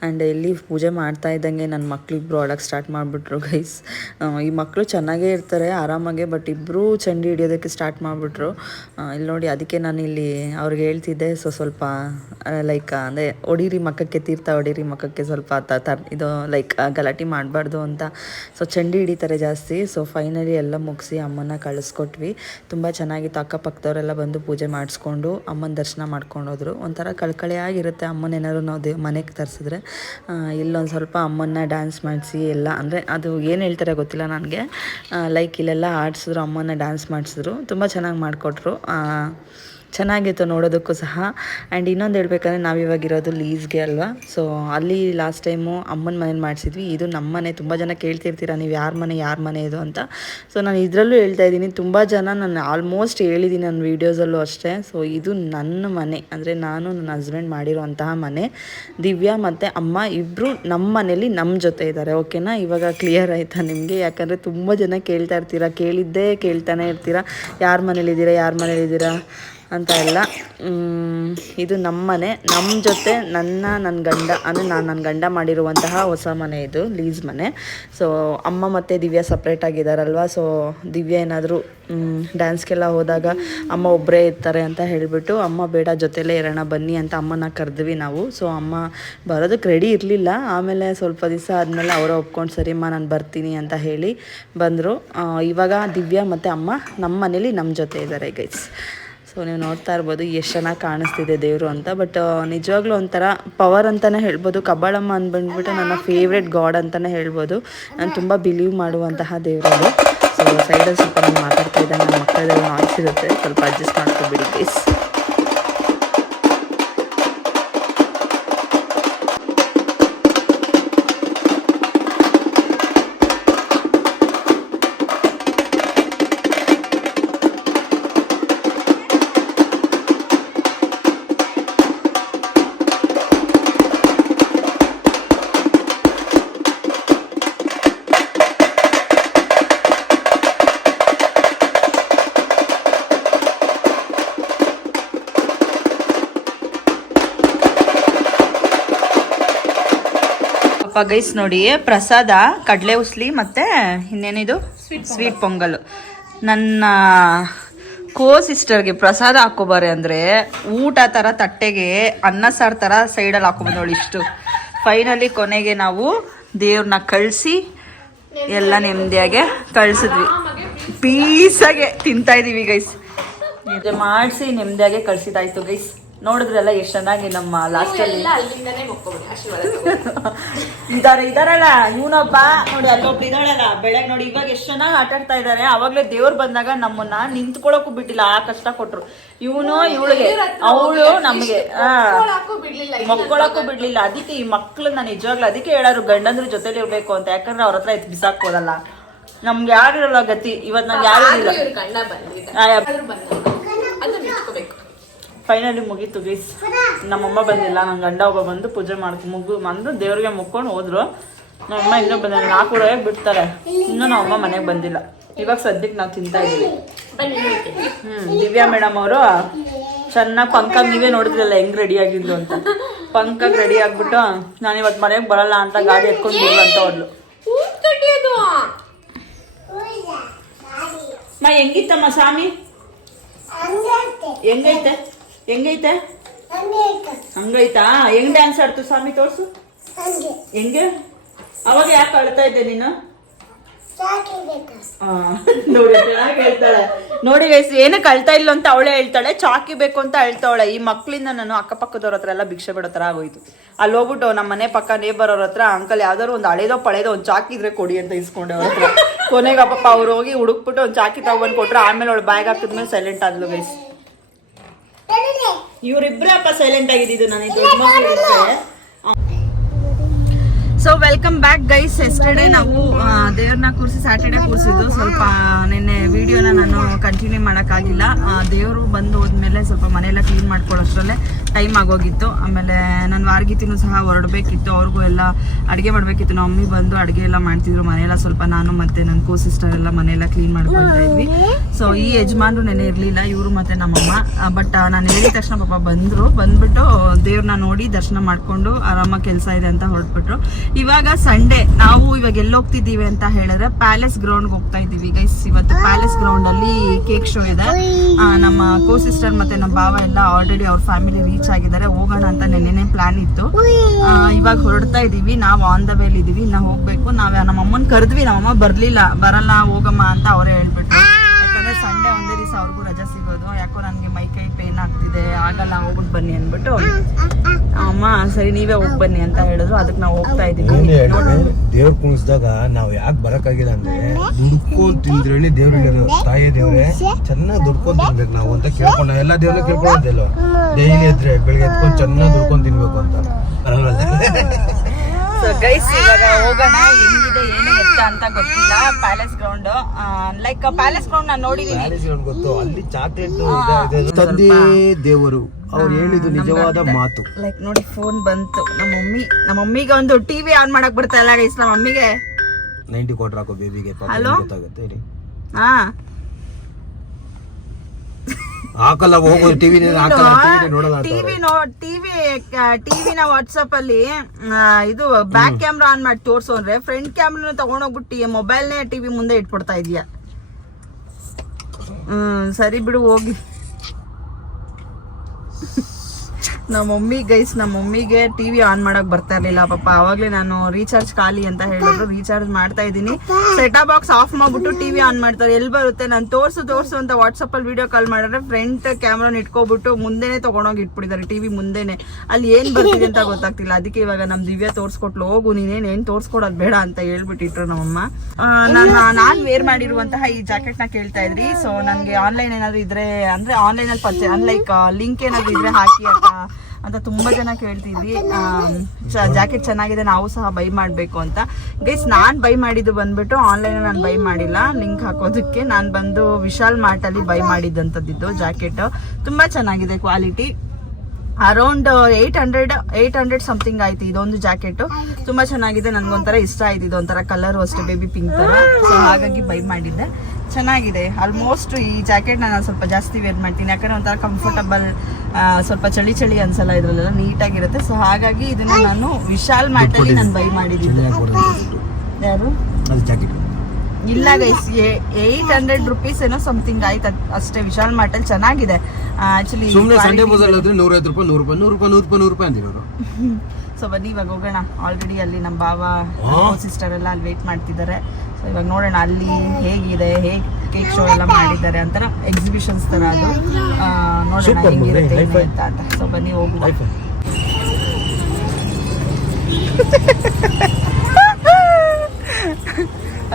ಆ್ಯಂಡ್ ಇಲ್ಲಿ ಪೂಜೆ ಮಾಡ್ತಾ ಇದ್ದಂಗೆ ನನ್ನ ಮಕ್ಕಳಿಬ್ರು ಆಡೋಕ್ಕೆ ಸ್ಟಾರ್ಟ್ ಮಾಡಿಬಿಟ್ರು ಗೈಸ್. ಈ ಮಕ್ಕಳು ಚೆನ್ನಾಗೇ ಇರ್ತಾರೆ ಆರಾಮಾಗೆ, ಬಟ್ ಇಬ್ಬರು ಚಂಡಿ ಹಿಡಿಯೋದಕ್ಕೆ ಸ್ಟಾರ್ಟ್ ಮಾಡಿಬಿಟ್ರು. ಇಲ್ಲಿ ನೋಡಿ, ಅದಕ್ಕೆ ನಾನು ಇಲ್ಲಿ ಅವ್ರಿಗೆ ಹೇಳ್ತಿದ್ದೆ, ಸ್ವಲ್ಪ ಲೈಕ್ ಅಂದರೆ ಹೊಡೀರಿ ಮಕ್ಕಕ್ಕೆ, ತೀರ್ಥ ಹೊಡೀರಿ ಮಕ್ಕಕ್ಕೆ, ಸ್ವಲ್ಪ ಇದು ಲೈಕ್ ಗಲಾಟೆ ಮಾಡಬಾರ್ದು ಅಂತ. ಸೊ ಚಂಡಿ ಹಿಡಿತಾರೆ ಜಾಸ್ತಿ. ಸೊ ಫೈನಲಿ ಎಲ್ಲ ಮುಗಿಸಿ ಅಮ್ಮನ ಕಳಿಸ್ಕೊಟ್ವಿ. ತುಂಬ ಚೆನ್ನಾಗಿತ್ತು. ಅಕ್ಕಪಕ್ಕದವರೆಲ್ಲ ಬಂದು ಪೂಜೆ ಮಾಡಿಸ್ಕೊಂಡು ಅಮ್ಮನ ದರ್ಶನ ಮಾಡ್ಕೊಂಡೋದ್ರು. ಒಂಥರ ಕಳ್ಕಳಿಯಾಗಿರುತ್ತೆ ಅಮ್ಮನೇನಾದ್ರು ನಾವು ಮನೆಗೆ ತರಿಸಿದ್ರೆ. ಇಲ್ಲೊಂದು ಸ್ವಲ್ಪ ಅಮ್ಮನ್ನ ಡ್ಯಾನ್ಸ್ ಮಾಡಿಸಿ ಎಲ್ಲ, ಅಂದರೆ ಅದು ಏನು ಹೇಳ್ತಾರೆ ಗೊತ್ತಿಲ್ಲ ನನಗೆ, ಲೈಕ್ ಇಲ್ಲೆಲ್ಲ ಆಡಿಸಿದ್ರು, ಅಮ್ಮನ ಡ್ಯಾನ್ಸ್ ಮಾಡಿಸಿದ್ರು, ತುಂಬ ಚೆನ್ನಾಗಿ ಮಾಡಿಕೊಟ್ರು. ಚೆನ್ನಾಗಿತ್ತು ನೋಡೋದಕ್ಕೂ ಸಹ. ಆ್ಯಂಡ್ ಇನ್ನೊಂದು ಹೇಳ್ಬೇಕಂದ್ರೆ ನಾವಿವಾಗಿರೋದು ಲೀಸ್ಗೆ ಅಲ್ವಾ. ಸೊ ಅಲ್ಲಿ ಲಾಸ್ಟ್ ಟೈಮು ಅಮ್ಮನ ಮನೇಲಿ ಮಾಡಿಸಿದ್ವಿ. ಇದು ನಮ್ಮ ಮನೆ. ತುಂಬ ಜನ ಕೇಳ್ತಿರ್ತೀರ ನೀವು ಯಾರ ಮನೆ ಇದು ಅಂತ. ಸೊ ನಾನು ಇದರಲ್ಲೂ ಹೇಳ್ತಾ ಇದ್ದೀನಿ, ತುಂಬ ಜನ ನಾನು ಆಲ್ಮೋಸ್ಟ್ ಹೇಳಿದ್ದೀನಿ ನನ್ನ ವೀಡಿಯೋಸಲ್ಲೂ ಅಷ್ಟೇ. ಸೊ ಇದು ನನ್ನ ಮನೆ, ಅಂದರೆ ನಾನು ನನ್ನ ಹಸ್ಬೆಂಡ್ ಮಾಡಿರೋಂತಹ ಮನೆ. ದಿವ್ಯಾ ಮತ್ತು ಅಮ್ಮ ಇಬ್ಬರು ನಮ್ಮ ಮನೇಲಿ ನಮ್ಮ ಜೊತೆ ಇದ್ದಾರೆ. ಓಕೆನಾ, ಇವಾಗ ಕ್ಲಿಯರ್ ಆಯಿತಾ ನಿಮಗೆ? ಯಾಕಂದರೆ ತುಂಬ ಜನ ಕೇಳ್ತಾ ಇರ್ತೀರ, ಕೇಳ್ತಾನೆ ಇರ್ತೀರ, ಯಾರ ಮನೇಲಿದ್ದೀರಾ ಅಂತ ಎಲ್ಲ. ಇದು ನಮ್ಮ ಮನೆ, ನಮ್ಮ ಜೊತೆ ನನ್ನ ಗಂಡ, ಅಂದರೆ ನನ್ನ ಗಂಡ ಮಾಡಿರುವಂತಹ ಹೊಸ ಮನೆ ಇದು, ಲೀಸ್ ಮನೆ. ಸೊ ಅಮ್ಮ ಮತ್ತು ದಿವ್ಯಾ ಸಪ್ರೇಟ್ ಆಗಿದ್ದಾರಲ್ವ. ಸೊ ದಿವ್ಯಾ ಏನಾದರೂ ಡ್ಯಾನ್ಸ್ಗೆಲ್ಲ ಹೋದಾಗ ಅಮ್ಮ ಒಬ್ಬರೇ ಇರ್ತಾರೆ ಅಂತ ಹೇಳಿಬಿಟ್ಟು, ಅಮ್ಮ ಬೇಡ ಜೊತೆಲೇ ಇರೋಣ ಬನ್ನಿ ಅಂತ ಅಮ್ಮನ ಕರೆದ್ವಿ ನಾವು. ಸೊ ಅಮ್ಮ ಬರೋದಕ್ಕೆ ರೆಡಿ ಇರಲಿಲ್ಲ. ಆಮೇಲೆ ಸ್ವಲ್ಪ ದಿವಸ ಆದಮೇಲೆ ಅವರ ಒಪ್ಕೊಂಡು ಸರಿಮ್ಮ ನಾನು ಬರ್ತೀನಿ ಅಂತ ಹೇಳಿ ಬಂದರು. ಇವಾಗ ದಿವ್ಯಾ ಮತ್ತು ಅಮ್ಮ ನಮ್ಮ ಮನೇಲಿ ನಮ್ಮ ಜೊತೆ ಇದ್ದಾರೆ ಗೈಸ್. ಸೊ ನೀವು ನೋಡ್ತಾ ಇರ್ಬೋದು ಎಷ್ಟು ಚೆನ್ನಾಗಿ ಕಾಣಿಸ್ತಿದೆ ದೇವರು ಅಂತ. ಬಟ್ ನಿಜವಾಗ್ಲೂ ಒಂಥರ ಪವರ್ ಅಂತಲೇ ಹೇಳ್ಬೋದು. ಕಬ್ಬಾಳಮ್ಮ ಅಂದ್ಬಿಟ್ಟು ನನ್ನ ಫೇವ್ರೆಟ್ ಗಾಡ್ ಅಂತಲೇ ಹೇಳ್ಬೋದು. ನಾನು ತುಂಬ ಬಿಲೀವ್ ಮಾಡುವಂತಹ ದೇವರು. ಸೊ ಸೈಡಲ್ಲಿ ಸ್ವಲ್ಪ ನಾನು ಮಾತಾಡ್ತಾ ಇದ್ದಾಗ ನನ್ನ ಮಕ್ಕಳದೆಲ್ಲ ನಾಯ್ಸ್ ಇರುತ್ತೆ, ಸ್ವಲ್ಪ ಅಡ್ಜಸ್ಟ್ ಮಾಡ್ಕೊಬಿಡಿ ಪ್ಲೀಸ್. ಗೈಸ್ ನೋಡಿ, ಪ್ರಸಾದ ಕಡಲೆ ಉಸ್ಲಿ ಮತ್ತು ಇನ್ನೇನಿದು ಸ್ವೀಟ್ ಪೊಂಗಲ್. ನನ್ನ ಸಿಸ್ಟರ್ಗೆ ಪ್ರಸಾದ ಹಾಕೋಬಾರೆ ಅಂದರೆ ಊಟ ಥರ ತಟ್ಟೆಗೆ ಅನ್ನ ಸಾರು ಥರ ಸೈಡಲ್ಲಿ ಹಾಕೊಂಬಂದವಳು ಇಷ್ಟು. ಫೈನಲಿ ಕೊನೆಗೆ ನಾವು ದೇವ್ರನ್ನ ಕಳಿಸಿ ಎಲ್ಲ ನೆಮ್ಮದಿಯಾಗೆ ಕಳಿಸಿದ್ವಿ. ಪೀಸಾಗೆ ತಿಂತಾ ಇದ್ದೀವಿ ಗೈಸ್. ಮಾಡಿಸಿ ನೆಮ್ಮದಿಯಾಗೆ ಕಳಿಸಿದಾಯ್ತು ಗೈಸ್. ನೋಡಿದ್ರಲ್ಲ ಎಷ್ಟು ಚೆನ್ನಾಗಿ ನಮ್ಮ ಲಾಸ್ಟಲ್ಲಿ ಇದಾರಲ್ಲ ಇವನೊಬ್ಬ ನೋಡಿ, ಅಲ್ಲೊಬ್ರು ಇದಾಳಲ್ಲ ಬೆಳಗ್ಗೆ ನೋಡಿ, ಇವಾಗ ಎಷ್ಟು ಚೆನ್ನಾಗಿ ಆಟಾಡ್ತಾ ಇದ್ದಾರೆ. ಅವಾಗಲೇ ದೇವ್ರು ಬಂದಾಗ ನಮ್ಮನ್ನ ನಿಂತ್ಕೊಳ್ಳೋಕು ಬಿಟ್ಟಿಲ್ಲ, ಆ ಕಷ್ಟ ಕೊಟ್ರು. ಇವನು ಇವಳಿಗೆ, ಅವಳು ನಮಗೆ ಮಕ್ಕೊಳಕ್ಕೂ ಬಿಡ್ಲಿಲ್ಲ. ಅದಕ್ಕೆ ಈ ಮಕ್ಳನ್ನ ನಿಜವಾಗ್ಲೂ ಅದಕ್ಕೆ ಹೇಳೋರು ಗಂಡಂದ್ರ ಜೊತೆಲಿ ಇರ್ಬೇಕು ಅಂತ. ಯಾಕಂದ್ರೆ ಅವ್ರ ಹತ್ರ ಎತ್ತು ಬಿಸಾಕೋದಲ್ಲ. ನಮ್ಗೆ ಯಾರಿರಲ್ಲ ಗತಿ. ಇವತ್ತು ನಂಗೆ ಯಾರು ಇಲ್ಲ. ಫೈನಲಿ ಮುಗೀತು ಗೈಸ್. ನಮ್ಮಮ್ಮ ಬಂದಿಲ್ಲ, ನನ್ನ ಗಂಡ ಒಬ್ಬ ಬಂದು ಪೂಜೆ ಬಂದು ದೇವ್ರಿಗೆ ಮುಕ್ಕೊಂಡು ಹೋದ್ರು. ನಮ್ಮಮ್ಮ ಇನ್ನೂ ಬಂದಿಲ್ಲ, 4 ಬಿಡ್ತಾರೆ. ಇನ್ನೂ ನಮ್ಮಮ್ಮ ಮನೆಗೆ ಬಂದಿಲ್ಲ. ಇವಾಗ ಸದ್ಯಕ್ಕೆ ನಾವು ತಿಂತಾ ಇದ್ದೀವಿ. ದಿವ್ಯಾ ಮೇಡಮ್ ಅವರು ಚೆನ್ನಾಗಿ ಪಂಕಾಗ್, ನೀವೇ ನೋಡಿದ್ರಲ್ಲ ಹೆಂಗ್ ರೆಡಿ ಆಗಿದ್ಲು ಅಂತ. ಪಂಕಾಗ್ ರೆಡಿ ಆಗ್ಬಿಟ್ಟು ನಾನು ಇವತ್ತು ಮನೆಗೆ ಬರಲ್ಲ ಅಂತ ಗಾಡಿ ಎತ್ಕೊಂಡು ಬಿಡು ಅಂತ ಹೋದ್ಲು. ಹೆಂಗಿತ್ತಮ್ಮ ಸ್ವಾಮಿ? ಹೆಂಗೈತೆ ಹಂಗೈತಾ? ಹೆಂಗ್ ಡ್ಯಾನ್ಸ್ ಆಡ್ತು ಸ್ವಾಮಿ? ತೋರ್ಸು ಹೆಂಗೆ. ಅವಾಗ ಯಾಕೆ ಅಳ್ತಾ ಇದ್ದೆ ನೀನು? ನೋಡಿ ಹೇಳ್ತಾಳೆ ನೋಡಿ ಗೈಸ್, ಏನಕ್ಕೆ ಅಳ್ತಾ ಇಲ್ಲ ಅಂತ ಅವಳೇ ಹೇಳ್ತಾಳೆ. ಚಾಕಿ ಬೇಕು ಅಂತ ಹೇಳ್ತಾವಳೆ. ಈ ಮಕ್ಳಿಂದ ನಾನು ಅಕ್ಕಪಕ್ಕದವ್ರ ಹತ್ರ ಎಲ್ಲ ಭಿಕ್ಷೆ ಬಿಡೋ ತರ ಆಗೋಯ್ತು. ಅಲ್ಲಿ ಹೋಗ್ಬಿಟ್ಟು ನಮ್ಮ ಮನೆ ಪಕ್ಕ ನೇಬರ್ ಅವ್ರ ಹತ್ರ, ಅಂಕಲ್ ಯಾವ್ದಾದ್ರು ಒಂದು ಹಳೇದೋ ಪಳೇದೋ ಒಂದು ಚಾಕಿ ಇದ್ರೆ ಕೊಡಿ ಅಂತ ಇಸ್ಕೊಂಡೆ ಅವ್ರ ಹತ್ರ. ಕೊನೆಗೆ ಪಾಪ ಅವ್ರು ಹೋಗಿ ಹುಡುಕ್ಬಿಟ್ಟು ಒಂದು ಚಾಕಿ ತಗೊಂಡ್ ಕೊಟ್ರು. ಆಮೇಲೆ ಅವಳು ಬ್ಯಾಗ್ ಹಾಕಿದ್ಮೇಲೆ ಸೈಲೆಂಟ್ ಆದ್ಲು ಗೈಸ್. ಇವರಿಬ್ರೇ ಅಪ್ಪ ಸೈಲೆಂಟ್ ಆಗಿದ್ದು. ನಾನು so welcome back guys. Yesterday ನಾವು ದೇವ್ರನ್ನ ಕೂರಿಸಿ ಸ್ಯಾಟರ್ಡೇ ಕೂರಿಸಿದ್ದು. ಸ್ವಲ್ಪ ನಿನ್ನೆ ವಿಡಿಯೋನ ನಾನು ಕಂಟಿನ್ಯೂ ಮಾಡೋಕ್ಕಾಗಿಲ್ಲ. ದೇವರು ಬಂದು ಹೋದ್ಮೇಲೆ ಸ್ವಲ್ಪ ಮನೆಯೆಲ್ಲ ಕ್ಲೀನ್ ಮಾಡ್ಕೊಳ್ಳೋಷ್ಟರಲ್ಲೇ ಟೈಮ್ ಆಗೋಗಿತ್ತು. ಆಮೇಲೆ ನನ್ನ ವಾರ್ಗಿತಿನೂ ಸಹ ಹೊರಡಬೇಕಿತ್ತು, ಅವ್ರಿಗೂ ಎಲ್ಲ ಅಡುಗೆ ಮಾಡಬೇಕಿತ್ತು. ನಮ್ಮ ಮಮ್ಮಿ ಬಂದು ಅಡುಗೆ ಎಲ್ಲ ಮಾಡ್ತಿದ್ರು, ಮನೆಯೆಲ್ಲ ಸ್ವಲ್ಪ ನಾನು ಮತ್ತು ನನ್ನ ಕೋ ಸಿಸ್ಟರ್ ಎಲ್ಲ ಮನೆಯೆಲ್ಲ ಕ್ಲೀನ್ ಮಾಡ್ಕೊಳ್ತಾ ಇದ್ವಿ. ಸೊ ಈ ಯಜಮಾನ್ರು ನೆನೆ ಇರಲಿಲ್ಲ, ಇವರು ಮತ್ತು ನಮ್ಮಮ್ಮ. ಬಟ್ ನಾನು ಹೇಳಿದ ತಕ್ಷಣ ಪಾಪ ಬಂದ್ಬಿಟ್ಟು ದೇವ್ರನ್ನ ನೋಡಿ ದರ್ಶನ ಮಾಡಿಕೊಂಡು ಆರಾಮಾಗಿ ಕೆಲಸ ಇದೆ ಅಂತ ಹೊರಟ್ಬಿಟ್ರು. ಇವಾಗ ಸಂಡೇ, ನಾವು ಇವಾಗ ಎಲ್ಲಿ ಹೋಗ್ತಿದ್ದೀವಿ ಅಂತ ಹೇಳಿದ್ರೆ ಪ್ಯಾಲೇಸ್ ಗ್ರೌಂಡ್ಗೆ ಹೋಗ್ತಾ ಇದ್ದೀವಿ ಗೈಸ್. ಇವತ್ತು ಪ್ಯಾಲೇಸ್ ಗ್ರೌಂಡಲ್ಲಿ ಕೇಕ್ ಶೋ ಇದೆ. ನಮ್ಮ ಕೋ ಸಿಸ್ಟರ್ ಮತ್ತು ನಮ್ಮ ಭಾವ ಎಲ್ಲ ಆಲ್ರೆಡಿ ಅವ್ರ ಫ್ಯಾಮಿಲಿ ರೀಚ್ ಆಗಿದ್ದಾರೆ. ಹೋಗೋಣ ಅಂತ ನೆನ್ನೆನೇ ಪ್ಲಾನ್ ಇತ್ತು. ಇವಾಗ ಹೊರಡ್ತಾ ಇದ್ದೀವಿ, ನಾವು ಆನ್ ದ ವೇಲ್ ಇದ್ದೀವಿ, ಇನ್ನು ಹೋಗ್ಬೇಕು. ನಾವು ನಮ್ಮ ಅಮ್ಮನ ಕರೆದ್ವಿ, ನಮ್ಮಮ್ಮ ಬರಲ್ಲ ಹೋಗಮ್ಮ ಅಂತ ಅವರೇ ಹೇಳ್ಬಿಟ್ರು. ಯಾಕಂದ್ರೆ ಸಂಡೇ ಒಂದೇ ದಿವಸ ಅವ್ರಿಗೂ ರಜಾ ಸಿಗೋದು. ಯಾಕೋ ನನಗೆ ಮೈ ಕೈ ಪೇನ್ ಆಗ್ತಿದೆ, ಆಗಲ್ಲ, ಹೋಗ್ಬಿಟ್ಟು ಬನ್ನಿ ಅಂದ್ಬಿಟ್ಟು ಅಮ್ಮ ಸರಿ ನೀವೇ ಹೋಗಿ ಬನ್ನಿ ಅಂತ ಹೇಳಿದ್ರು. ಅದಕ್ಕೆ ನಾವು ಹೋಗ್ತಾ ಇದ್ದೀವಿ. ದೇವ್ರ ಕುಣಿಸಿದಾಗ ನಾವು ಯಾಕೆ ಬರಕ್ಕಾಗಿಲ್ಲ ಅಂದ್ರೆ ದುಡ್ಕೊಂಡ್ ತಿಂದ್ರೇಳಿ ದೇವ್ರ ತಾಯಿ ದೇವ್ರೆ ಚೆನ್ನಾಗಿ ದುಡ್ಕೊಂಡ್ ತಿನ್ಬೇಕು ನಾವು ಅಂತ ಕೇಳ್ಕೊಂಡ ಎಲ್ಲ ದೇವ್ರನ್ನ ಕೇಳ್ಕೊಂಡಿದ್ದೆಲ್ಲ. ಡೈಲಿ ಎದ್ರೆ ಬೆಳಿಗ್ಗೆ ಎತ್ಕೊಂಡು ಚೆನ್ನಾಗಿ ದುಡ್ಕೊಂಡ್ ತಿನ್ಬೇಕು ಅಂತ. ಸೊ ಗೈಸ್ ಇವಾಗ ಹೋಗೋಣ. ಹೆಂಗಿದೆ ಏನು ಎತ್ತ ಅಂತ ಗೊತ್ತಿಲ್ಲ. Palace ground like palace ground ನಾನು ನೋಡಿದೀನಿ, ಗೊತ್ತು. ಅಲ್ಲಿ ಚಾಕ್ಲೇಟ್ ತಂದೆ ದೇವರು ಅವ್ರು ಹೇಳಿದ್ದು ನಿಜವಾದ ಮಾತು. ಲೈಕ್ ನೋಡಿ ಫೋನ್ ಬಂತು. ನಮ್ಮ ಮಮ್ಮಿಗೆ ಒಂದು ಟಿವಿ ಆನ್ ಮಾಡಕ್ ಬರ್ತಾ ಇಲ್ಲ ಗೈಸ್. ನಮ್ಮ ಮಮ್ಮಿಗೆ 90 ಕೊಟ್ರ ಹಾಕೋ ಬೇಬಿಗೆ ಗೊತ್ತಾಗುತ್ತೆ ಹೇಳಿ. ಹಾ ಹಾಕಲ್ಲ, ಹೋಗೋ ಟಿವಿ ನೋಡಲ್ಲ. ಟಿವಿನ ವಾಟ್ಸಪ್ ಅಲ್ಲಿ ಇದು ಬ್ಯಾಕ್ ಕ್ಯಾಮ್ರಾ ಆನ್ ಮಾಡಿ ತೋರ್ಸು ಅಂದ್ರೆ ಫ್ರಂಟ್ ಕ್ಯಾಮ್ರಾ ತಗೊಂಡೋಗ್ಬಿಟ್ಟು ಮೊಬೈಲ್ನೇ ಟಿವಿ ಮುಂದೆ ಇಟ್ಬಿಡ್ತಾ ಇದೀಯ. ಸರಿ ಬಿಡು ಹೋಗಿ. ನಮ್ಮ ಮಮ್ಮಿಗೆ ಟಿವಿ ಆನ್ ಮಾಡಕ್ ಬರ್ತಾ ಇರ್ಲಿಲ್ಲ ಪಾಪ. ಅವಾಗ್ಲೇ ನಾನು ರೀಚಾರ್ಜ್ ಖಾಲಿ ಅಂತ ಹೇಳಿದ್ರು, ರೀಚಾರ್ಜ್ ಮಾಡ್ತಾ ಇದ್ದೀನಿ. ಸೆಟಾ ಬಾಕ್ಸ್ ಆಫ್ ಮಾಡ್ಬಿಟ್ಟು ಟಿವಿ ಆನ್ ಮಾಡ್ತಾರೆ. ಎಲ್ಲಿ ಬರುತ್ತೆ, ನಾನು ತೋರ್ಸು ಅಂತ ವಾಟ್ಸಪ್ ಅಲ್ಲಿ ವಿಡಿಯೋ ಕಾಲ್ ಮಾಡಿದ್ರೆ ಫ್ರಂಟ್ ಕ್ಯಾಮ್ರಾನ ಇಟ್ಕೊಬಿಟ್ಟು ಮುಂದೆನೆ ತಗೊಂಡೋಗಿ ಇಟ್ಬಿಟ್ಟಿದ್ದಾರೆ ಟಿವಿ ಮುಂದೆನೆ. ಅಲ್ಲಿ ಏನ್ ಬರ್ತಿದೆ ಅಂತ ಗೊತ್ತಾಗ್ತಿಲ್ಲ. ಅದಕ್ಕೆ ಇವಾಗ ನಮ್ ದಿವ್ಯಾ ತೋರ್ಸ್ಕೊಟ್ಲು, ಹೋಗು ನೀನೇನ್ ತೋರ್ಸ್ಕೊಡೋದ್ ಬೇಡ ಅಂತ ಹೇಳ್ಬಿಟ್ಟಿಟ್ರು ನಮ್ಮಮ್ಮ. ನಾನ್ ವೇರ್ ಮಾಡಿರುವಂತಹ ಈ ಜಾಕೆಟ್ ನ ಕೇಳ್ತಾ ಇದ್ರಿ. ಸೊ ನನ್ಗೆ ಆನ್ಲೈನ್ ಏನಾದ್ರು ಇದ್ರೆ ಅಂದ್ರೆ ಆನ್ಲೈನ್ ಅಲ್ಲಿ ಪರ್ಚೇಸ್ ಅನ್ಲೈಕ್ ಲಿಂಕ್ ಏನಾದ್ರು ಇದ್ರೆ ಹಾಕಿ ಅಂತ ತುಂಬಾ ಜನ ಕೇಳ್ತಿದ್ವಿ. ಜಾಕೆಟ್ ಚೆನ್ನಾಗಿದೆ, ನಾವು ಸಹ ಬೈ ಮಾಡ್ಬೇಕು ಅಂತ. ಗೈಸ್ ನಾನ್ ಬೈ ಮಾಡಿದ್ದು ಬಂದ್ಬಿಟ್ಟು ಆನ್ಲೈನ್ ನಾನು ಬೈ ಮಾಡಿಲ್ಲ, ಲಿಂಕ್ ಹಾಕೋದಕ್ಕೆ. ನಾನು ಬಂದು ವಿಶಾಲ್ ಮಾರ್ಟ್ ಅಲ್ಲಿ ಬೈ ಮಾಡಿದ್ದಂಥದ್ದು ಜಾಕೆಟ್. ತುಂಬಾ ಚೆನ್ನಾಗಿದೆ ಕ್ವಾಲಿಟಿ. ಅರೌಂಡ್ 800 ಸಮಥಿಂಗ್ ಆಯ್ತು ಇದೊಂದು ಜಾಕೆಟ್. ತುಂಬಾ ಚೆನ್ನಾಗಿದೆ, ನನ್ಗೊಂಥರ ಇಷ್ಟ ಆಯ್ತು. ಇದೊಂಥರ ಕಲರ್ ಅಷ್ಟೇ ಬೇಬಿ ಪಿಂಕ್ ತರ. ಸೊ ಹಾಗಾಗಿ ಬೈ ಮಾಡಿದ್ದೆ. ಚೆನ್ನಾಗಿದೆ. ಆಲ್ಮೋಸ್ಟ್ ಈ ಜಾಕೆಟ್ ನಾನು ಸ್ವಲ್ಪ ಜಾಸ್ತಿ ವೇರ್ ಮಾಡ್ತೀನಿ, ಯಾಕಂದ್ರೆ ಒಂಥರ ಕಂಫರ್ಟಬಲ್, ಸ್ವಲ್ಪ ಚಳಿ ಅನ್ಸಲ್ಲ, ಇದ್ರಲ್ಲೆಲ್ಲ ನೀಟಾಗಿರುತ್ತೆ. ಸೊ ಹಾಗಾಗಿ ಇದನ್ನ ನಾನು ವಿಶಾಲ್ ಮಾರ್ಟ್ ಅಲ್ಲಿ ನಾನು ಬೈ ಮಾಡಿದ್ದೀನಿ. ಯಾರು ಇಲ್ಲ ಗೈಸ್, 800 rupees ಏನೋ ಸಮಥಿಂಗ್ ಆಯ್ತು ಅಷ್ಟೇ. ವಿಶಾಲ್ ಮಾರ್ಟ್ ಅಲ್ಲಿ ಚೆನ್ನಾಗಿದೆ ಆಕ್ಚುಲಿ. ಸೊ ಬನ್ನಿ ಇವಾಗ ಹೋಗೋಣ. ಆಲ್ರೆಡಿ ಅಲ್ಲಿ ನಮ್ಮ ಭಾವ ಸಿಸ್ಟರ್ ಎಲ್ಲ ಅಲ್ಲಿ ವೇಟ್ ಮಾಡ್ತಿದ್ದಾರೆ. ಸೊ ಇವಾಗ ನೋಡೋಣ ಅಲ್ಲಿ ಹೇಗಿದೆ, ಕೇಕ್ ಶೋ ಎಲ್ಲ ಮಾಡಿದ್ದಾರೆ ಅಂತ, ಎಕ್ಸಿಬಿಷನ್ಸ್ ತರ ಅದು. ನೋಡೋಣ ಹೆಂಗಿರುತ್ತೆ ಅಂತ. ಸೊ ಬನ್ನಿ ಹೋಗುವ.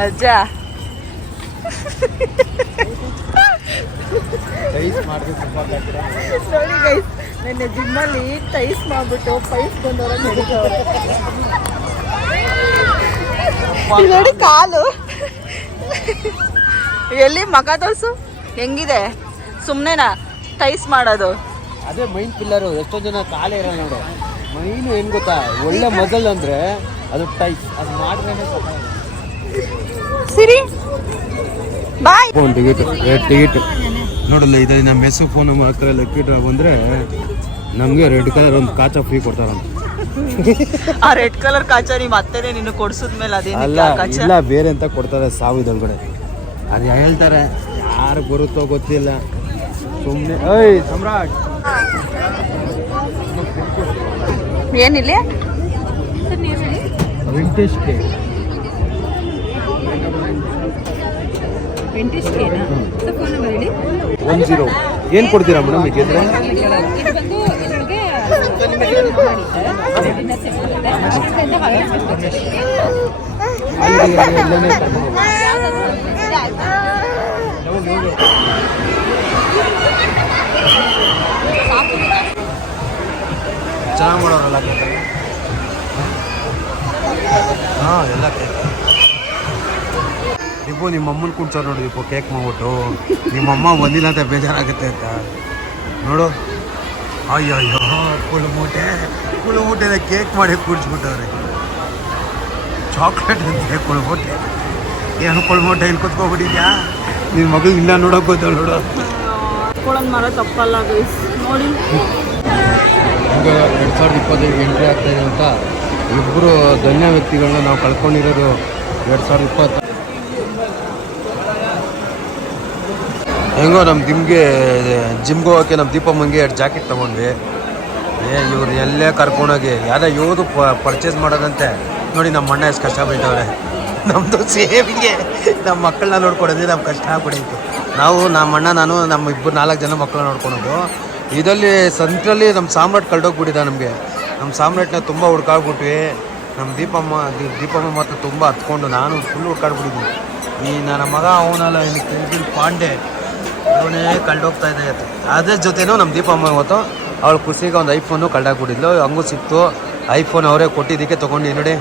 ಅಜ್ಜ ನೋಡಿ ಗೈಸ್, ನಿನ್ನೆ ಜಿಮ್ಮಲ್ಲಿ ಟೈಸ್ ಮಾಡ್ಬಿಟ್ಟು ಪೈಸ್ ಬಂದವರ ನೋಡಿ ಕಾಲು ಎಲ್ಲಿ ಮಗ ದೋಸು ಹೆಂಗಿದೆ, ಸುಮ್ಮನೆನಾ ಟೈಸ್ ಮಾಡೋದು? ಅದೇ ಮೈನ್ ಪಿಲ್ಲರು. ಎಷ್ಟೋ ಜನ ಕಾಲೇ ಇರಲ್ಲ ನೋಡು. ಮೈನ್ ಏನ್ ಗೊತ್ತಾ, ಒಳ್ಳೆ ಮಜಲ್ ಅಂದ್ರೆ ಅದು ಟೈಸ್. ಅದು ಮಾಡ್ರೇನೆ ಸಿರಿ ಬಾಯ್. ಟಿಕೆಟ್ ನೋಡಲ್ಲ, ಇದು ನಮ್ಮ ಮೆಸ್ಸು ಫೋನ್ ಹಾಕಿದ್ರೆ ಲಕ್ಕಿ ಡ್ರಾ ಬಂದ್ರೆ ನಮ್ಗೆ ರೆಡ್ ಕಲರ್ ಒಂದು ಕಾಚ ಫ್ರೀ ಕೊಡ್ತಾರಂತ. ಆ ರೆಡ್ ಕಲರ್ ಕಾಚ ನೀವು ಅತ್ತೇನೆ ನಿನ್ನ ಕೊಡ್ಸಿದ್ಮೇಲೆ ಅಲ್ಲ ಇಲ್ಲ ಬೇರೆ ಅಂತ ಕೊಡ್ತಾರೆ ಸಾವಿದೊಳಗಡೆ. ಅದು ಹೇಳ್ತಾರೆ, ಯಾರು ಬರುತ್ತೋ ಗೊತ್ತಿಲ್ಲ, ಸುಮ್ಮನೆ. ಏಯ್ ಸಮ್ರಾಟ್ ಏನಿಲ್ಲ ವೆಂಕಟೇಶ್ ಕೆ 10 ಏನು ಕೊಡ್ತೀರಾ ಮೇಡಮ್ ಈಗ ಇದ್ರೆ? ಚೆನ್ನಾಗಿ ಮಾಡೋರಲ್ಲ ಹಾಂ ಎಲ್ಲ ದೀಪು ನಿಮ್ಮ ಅಮ್ಮನ ಕುಡ್ಸೋರು ನೋಡಿ ದೀಪು, ಕೇಕ್ ಮಾಡ್ಬಿಟ್ಟು ನಿಮ್ಮಮ್ಮ ಬಂದಿಲ್ಲ ಅಂತ ಬೇಜಾರಾಗುತ್ತೆ ಅಂತ ನೋಡು. ಅಯ್ಯೋ ಕುಳುಮೂಟೆನ ಕೇಕ್ ಮಾಡಿ ಕೂಡಿಸ್ಬಿಟ್ಟವ್ರೆ. ಚಾಕ್ಲೇಟ್ ಅಂತೆ ಕುಳುಮೂಟೆ. ಏನು ಕುಳುಮೂಟೆ ಇಲ್ಲಿ ಕೂತ್ಕೊಬಿಟ್ಟಿದ್ಯಾ? ನಿನ್ನ ಮಗಳು ಇಲ್ಲ ನೋಡೋಕೆ ಗೊತ್ತಲ್ಲ ನೋಡು. ಮರ ತಪ್ಪಲ್ಲ ಗೈಸ್ ನೋಡಿ. ಈಗ 2025 ಎಂಟ್ರಿ ಆಗ್ತಾಯಿದೆ ಅಂತ ಇಬ್ಬರು ಧನ್ಯ ವ್ಯಕ್ತಿಗಳನ್ನ ನಾವು ಕಳ್ಕೊಂಡಿರೋದು 2020. ಹೆಂಗೋ ನಮ್ಮ ಜಿಮ್ಗೆ ಹೋಗೋಕ್ಕೆ ನಮ್ಮ ದೀಪಮ್ಮಂಗೆ 2 ಜಾಕೆಟ್ ತೊಗೊಂಡ್ವಿ. ಇವ್ರು ಎಲ್ಲೇ ಕರ್ಕೊಂಡೋಗಿ ಯಾವುದೋ ಯಾವುದು ಪರ್ಚೇಸ್ ಮಾಡೋದಂತೆ. ನೋಡಿ ನಮ್ಮ ಅಣ್ಣ ಎಷ್ಟು ಕಷ್ಟ ಬಿಟ್ಟವ್ರೆ. ನಮ್ಮದು ಸೇವಿಂಗೆ ನಮ್ಮ ಮಕ್ಕಳನ್ನ ನೋಡ್ಕೊಡೋದೇ ನಮ್ಮ ಕಷ್ಟ ಆಗ್ಬಿಟ್ಟಿತ್ತು. ನಮ್ಮ ಅಣ್ಣ ನಾನು ನಮ್ಮ 4 ಜನ ಮಕ್ಕಳನ್ನ ನೋಡ್ಕೊಳೋದು. ಇದರಲ್ಲಿ ಸಂತ್ರಲ್ಲಿ ನಮ್ಮ ಸಾಮ್ರಾಟ್ ಕಳ್ದೋಗ್ಬಿಟ್ಟಿದ್ದ. ನಮ್ಮ ಸಾಮ್ರಾಟ್ನ ತುಂಬ ಹುಡ್ಕಾಡ್ಬಿಟ್ವಿ. ನಮ್ಮ ದೀಪಮ್ಮ ಮಾತ್ರ ತುಂಬ ಹತ್ಕೊಂಡು ನಾನು ಫುಲ್ ಹುಡ್ಕಾಡ್ಬಿಟ್ಟಿದ್ವಿ. ನನ್ನ ಮಗ ಅವನಲ್ಲ ಇಲ್ಲಿ ಕೆಂಪಿನ ಪಾಂಡೆ ಅವನೇ ಕಳ್ದೋಗ್ತಾ ಇದೆ. ಅದ್ರ ಜೊತೆನೂ ನಮ್ಮ ದೀಪಮ್ಮ ಇವತ್ತು ಅವಳು ಖುಷಿಗೆ ಒಂದು ಐಫೋನು ಕಳ್ದಾಕ್ಬಿಟ್ಟಿದ್ಲು. ಹಂಗೂ ಸಿಕ್ತು ಐಫೋನ್. ಅವರೇ ಕೊಟ್ಟಿದ್ದಕ್ಕೆ ತೊಗೊಂಡು ನೋಡಿ.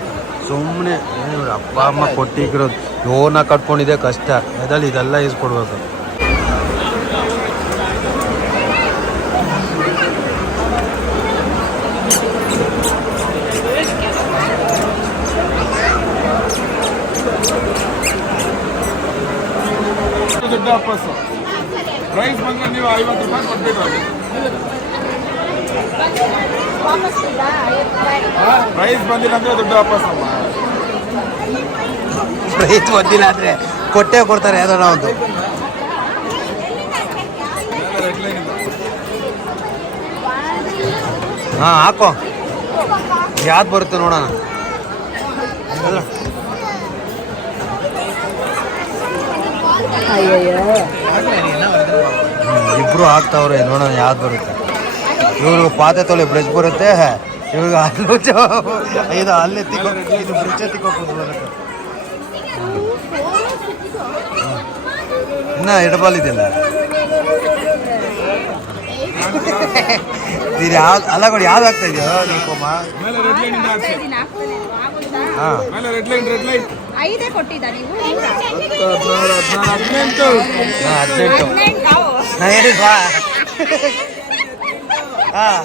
ಸುಮ್ಮನೆ ಇವ್ರು ಅಪ್ಪ ಅಮ್ಮ ಕೊಟ್ಟಿರೋದು ಲೋನ ಕಟ್ಕೊಂಡಿದ್ದೆ ಕಷ್ಟ. ಅದರಲ್ಲಿ ಇದೆಲ್ಲ ಇಸ್ಕೊಡ್ಬೇಕು. ದುಡ್ಡು ವಾಪಸ್ಸು. ಪ್ರೈಸ್ ಬಂದರೆ ನೀವು 50 ರೂಪಾಯಿ ಕೊಟ್ಬಿಟ್ಟು ಪ್ರೈಸ್ ಬಂದಿಲ್ಲ ಅಂದರೆ ದುಡ್ಡು ವಾಪಸ್ಸಮ್ಮ. ಪ್ರೈಸ್ ಬಂದಿಲ್ಲ ಅಂದರೆ ಕೊಟ್ಟೇ ಕೊಡ್ತಾರೆ ಯಾವ್ದಾರ ಒಂದು. ಹಾಂ ಹಾಕೋ, ಯಾವ್ದು ಬರುತ್ತೆ ನೋಡೋಣ. ಇಬ್ರು ಹಾಕ್ತಾವ್ರೆ, ನೋಡೋಣ ಯಾವ್ದು ಬರುತ್ತೆ. ಇವ್ರಿಗೆ ಪಾತ್ರೆ ತೊಳೆ ಬ್ರಷ್ ಬರುತ್ತೆ, ಇವ್ರಿಗೆ ಇದು ಅಲ್ಲೇ ಇದು ಬ್ರಷ್ ತಿಕ್ಕೋಬೋದು ಬರುತ್ತೆ. ಇನ್ನ ಎಡಬಾಲ್ ಇದೆಯಲ್ಲ. ಇದು ಯಾವ್ದು ಅಲ್ಲ ಕೊಡಿ, ಯಾವ್ದು ಆಗ್ತಾ ಇದೆಯೋ ನೀಕೋಮ್ಮ? ಮೇಲೆ ರೆಡ್ ಲೈನ್ ಇಂದ ಹಾಕ್ಸಿ. ಮೇಲೆ ರೆಡ್ ಲೈನ್ 5 ಕೊಟ್ಟಿದ್ದ ನೀವು? 18 ನಾ ಹೇಳಿದ್ವಾ? ಹಾಂ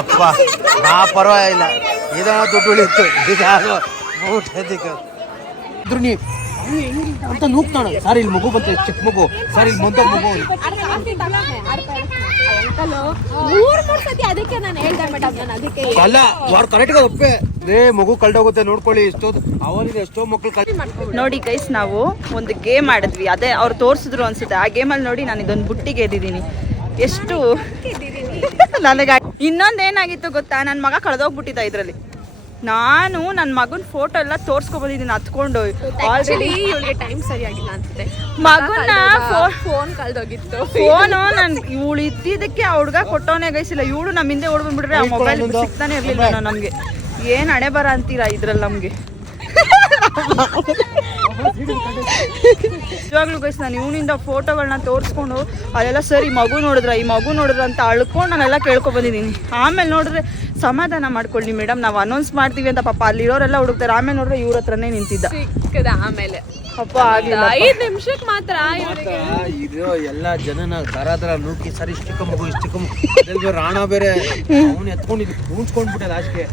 ಅಪ್ಪ ಪರವಾಗಿಲ್ಲ. ಇದೋ ದುಡ್ಡು ಉಳಿತು. ಇದಾಗೋ ಊಟ ಇದ್ರು ನೀ ಅಂತ ನೂಗ್ತಾಣ. ಸರ್ ಇಲ್ಲಿ ಮಗು ಬಂತ, ಚಿಕ್ಕ ಮಗು. ಸರ್ ಇಲ್ಲಿ ಮುಂದೆ ಮಗು ಅದಕ್ಕೆ ನಾನು ಹೇಳ್ದೆ ಮೇಡಮ್. ನಾನು ಅದಕ್ಕೆ ಅಲ್ಲ ಅವ್ರು ಕರೆಕ್ಟ್గా ಒಪ್ಪೆ ಮಗು ಕಳ್ದೋಗುತ್ತೆ ನೋಡ್ಕೊಳ್ಳಿ. ಎಷ್ಟೋ ಮಕ್ಕಳು ನೋಡಿ ಗೈಸ್, ನಾವು ಒಂದು ಗೇಮ್ ಆಡಿದ್ವಿ. ಅದೇ ಅವ್ರು ತೋರಿಸಿದ್ರು ಅನ್ಸುತ್ತೆ. ಆ ಗೇಮಲ್ಲಿ ನೋಡಿ ನಾನು ಇದೊಂದು ಬುಟ್ಟಿಗೆ ಎದ್ದಿದ್ದೀನಿ. ಎಷ್ಟು ನನಗೆ ಇನ್ನೊಂದೇನಾಗಿತ್ತು ಗೊತ್ತಾ, ನನ್ನ ಮಗ ಕಳೆದೋಗ್ಬಿಟ್ಟಿದ್ದ ಇದರಲ್ಲಿ. ನಾನು ನನ್ನ ಮಗನ ಫೋಟೋ ಎಲ್ಲ ತೋರ್ಸ್ಕೊಬಂದಿದ್ದೀನಿ ಹತ್ಕೊಂಡು. ಆಲ್ರೆಡಿ ಇವಳಿಗೆ ಟೈಮ್ ಸರಿಯಾಗಿಲ್ಲ ಅನ್ಸುತ್ತೆ. ಮಗನ ಫೋನ್ ಕಳ್ದೋಗಿತ್ತು. ಫೋನು ನಾನು ಇವಳು ಇದ್ದಿದ್ದಕ್ಕೆ ಆ ಹುಡುಗ ಕೊಟ್ಟವನೇ ಗೈಸಿಲ್ಲ. ಇವಳು ನಮ್ಮ ಹಿಂದೆ ಓಡ್ ಬಂದ್ಬಿಟ್ರೆ ಆ ಮೊಬೈಲ್ ಸಿಗ್ತಾನೆ ಇರ್ಲಿಲ್ಲ. ನಮ್ಗೆ ಏನ್ ಹಣೆ ಬರ ಅಂತೀರಾ ಇದ್ರಲ್ಲಿ ನಮ್ಗೆ. ಇವಾಗ್ಲೂ ಗೈಸ್ ನಾನು ಇವನಿಂದ ಫೋಟೋಗಳನ್ನ ತೋರಿಸ್ಕೊಂಡು ಅದೆಲ್ಲ ಸರಿ ಈ ಮಗು ನೋಡಿದ್ರ ಅಂತ ಅಳ್ಕೊಂಡು ನಾನೆಲ್ಲ ಕೇಳ್ಕೊ ಬಂದಿದ್ದೀನಿ. ಆಮೇಲೆ ನೋಡಿದ್ರೆ ಸಮಾಧಾನ ಮಾಡ್ಕೊಳ್ಳಿ ಮೇಡಮ್, ನಾವು ಅನೌನ್ಸ್ ಮಾಡ್ತೀವಿ ಅಂತ ಪಾಪ ಅಲ್ಲಿರೋರೆಲ್ಲ ಹುಡುಕ್ತಾರೆ. ಆಮೇಲೆ ನೋಡ್ರೆ ಇವ್ರ ಹತ್ರನೇ ನಿಂತಿದ್ದ. ಸಿಕ್ಕದ ಆಮೇಲೆ ಅಪ್ಪ ಆಗಿಲ್ಲ. 5 ನಿಮಿಷಕ್ಕೆ ಮಾತ್ರ ಇದು ಎಲ್ಲ ಜನನ ತರ ನೂಕಿ ಸರ್. ಇಷ್ಟು ಚಿಕ್ಕ ಮಗು ರಾಣ ಬೇರೆ ಅವನು ಎತ್ಕೊಂಡಿದ್ದು ಕೂಣ್ಸ್ಕೊಂಡ್ಬಿಟ್ಟೆ ಲಾಸ್ಟ್ಗೆ.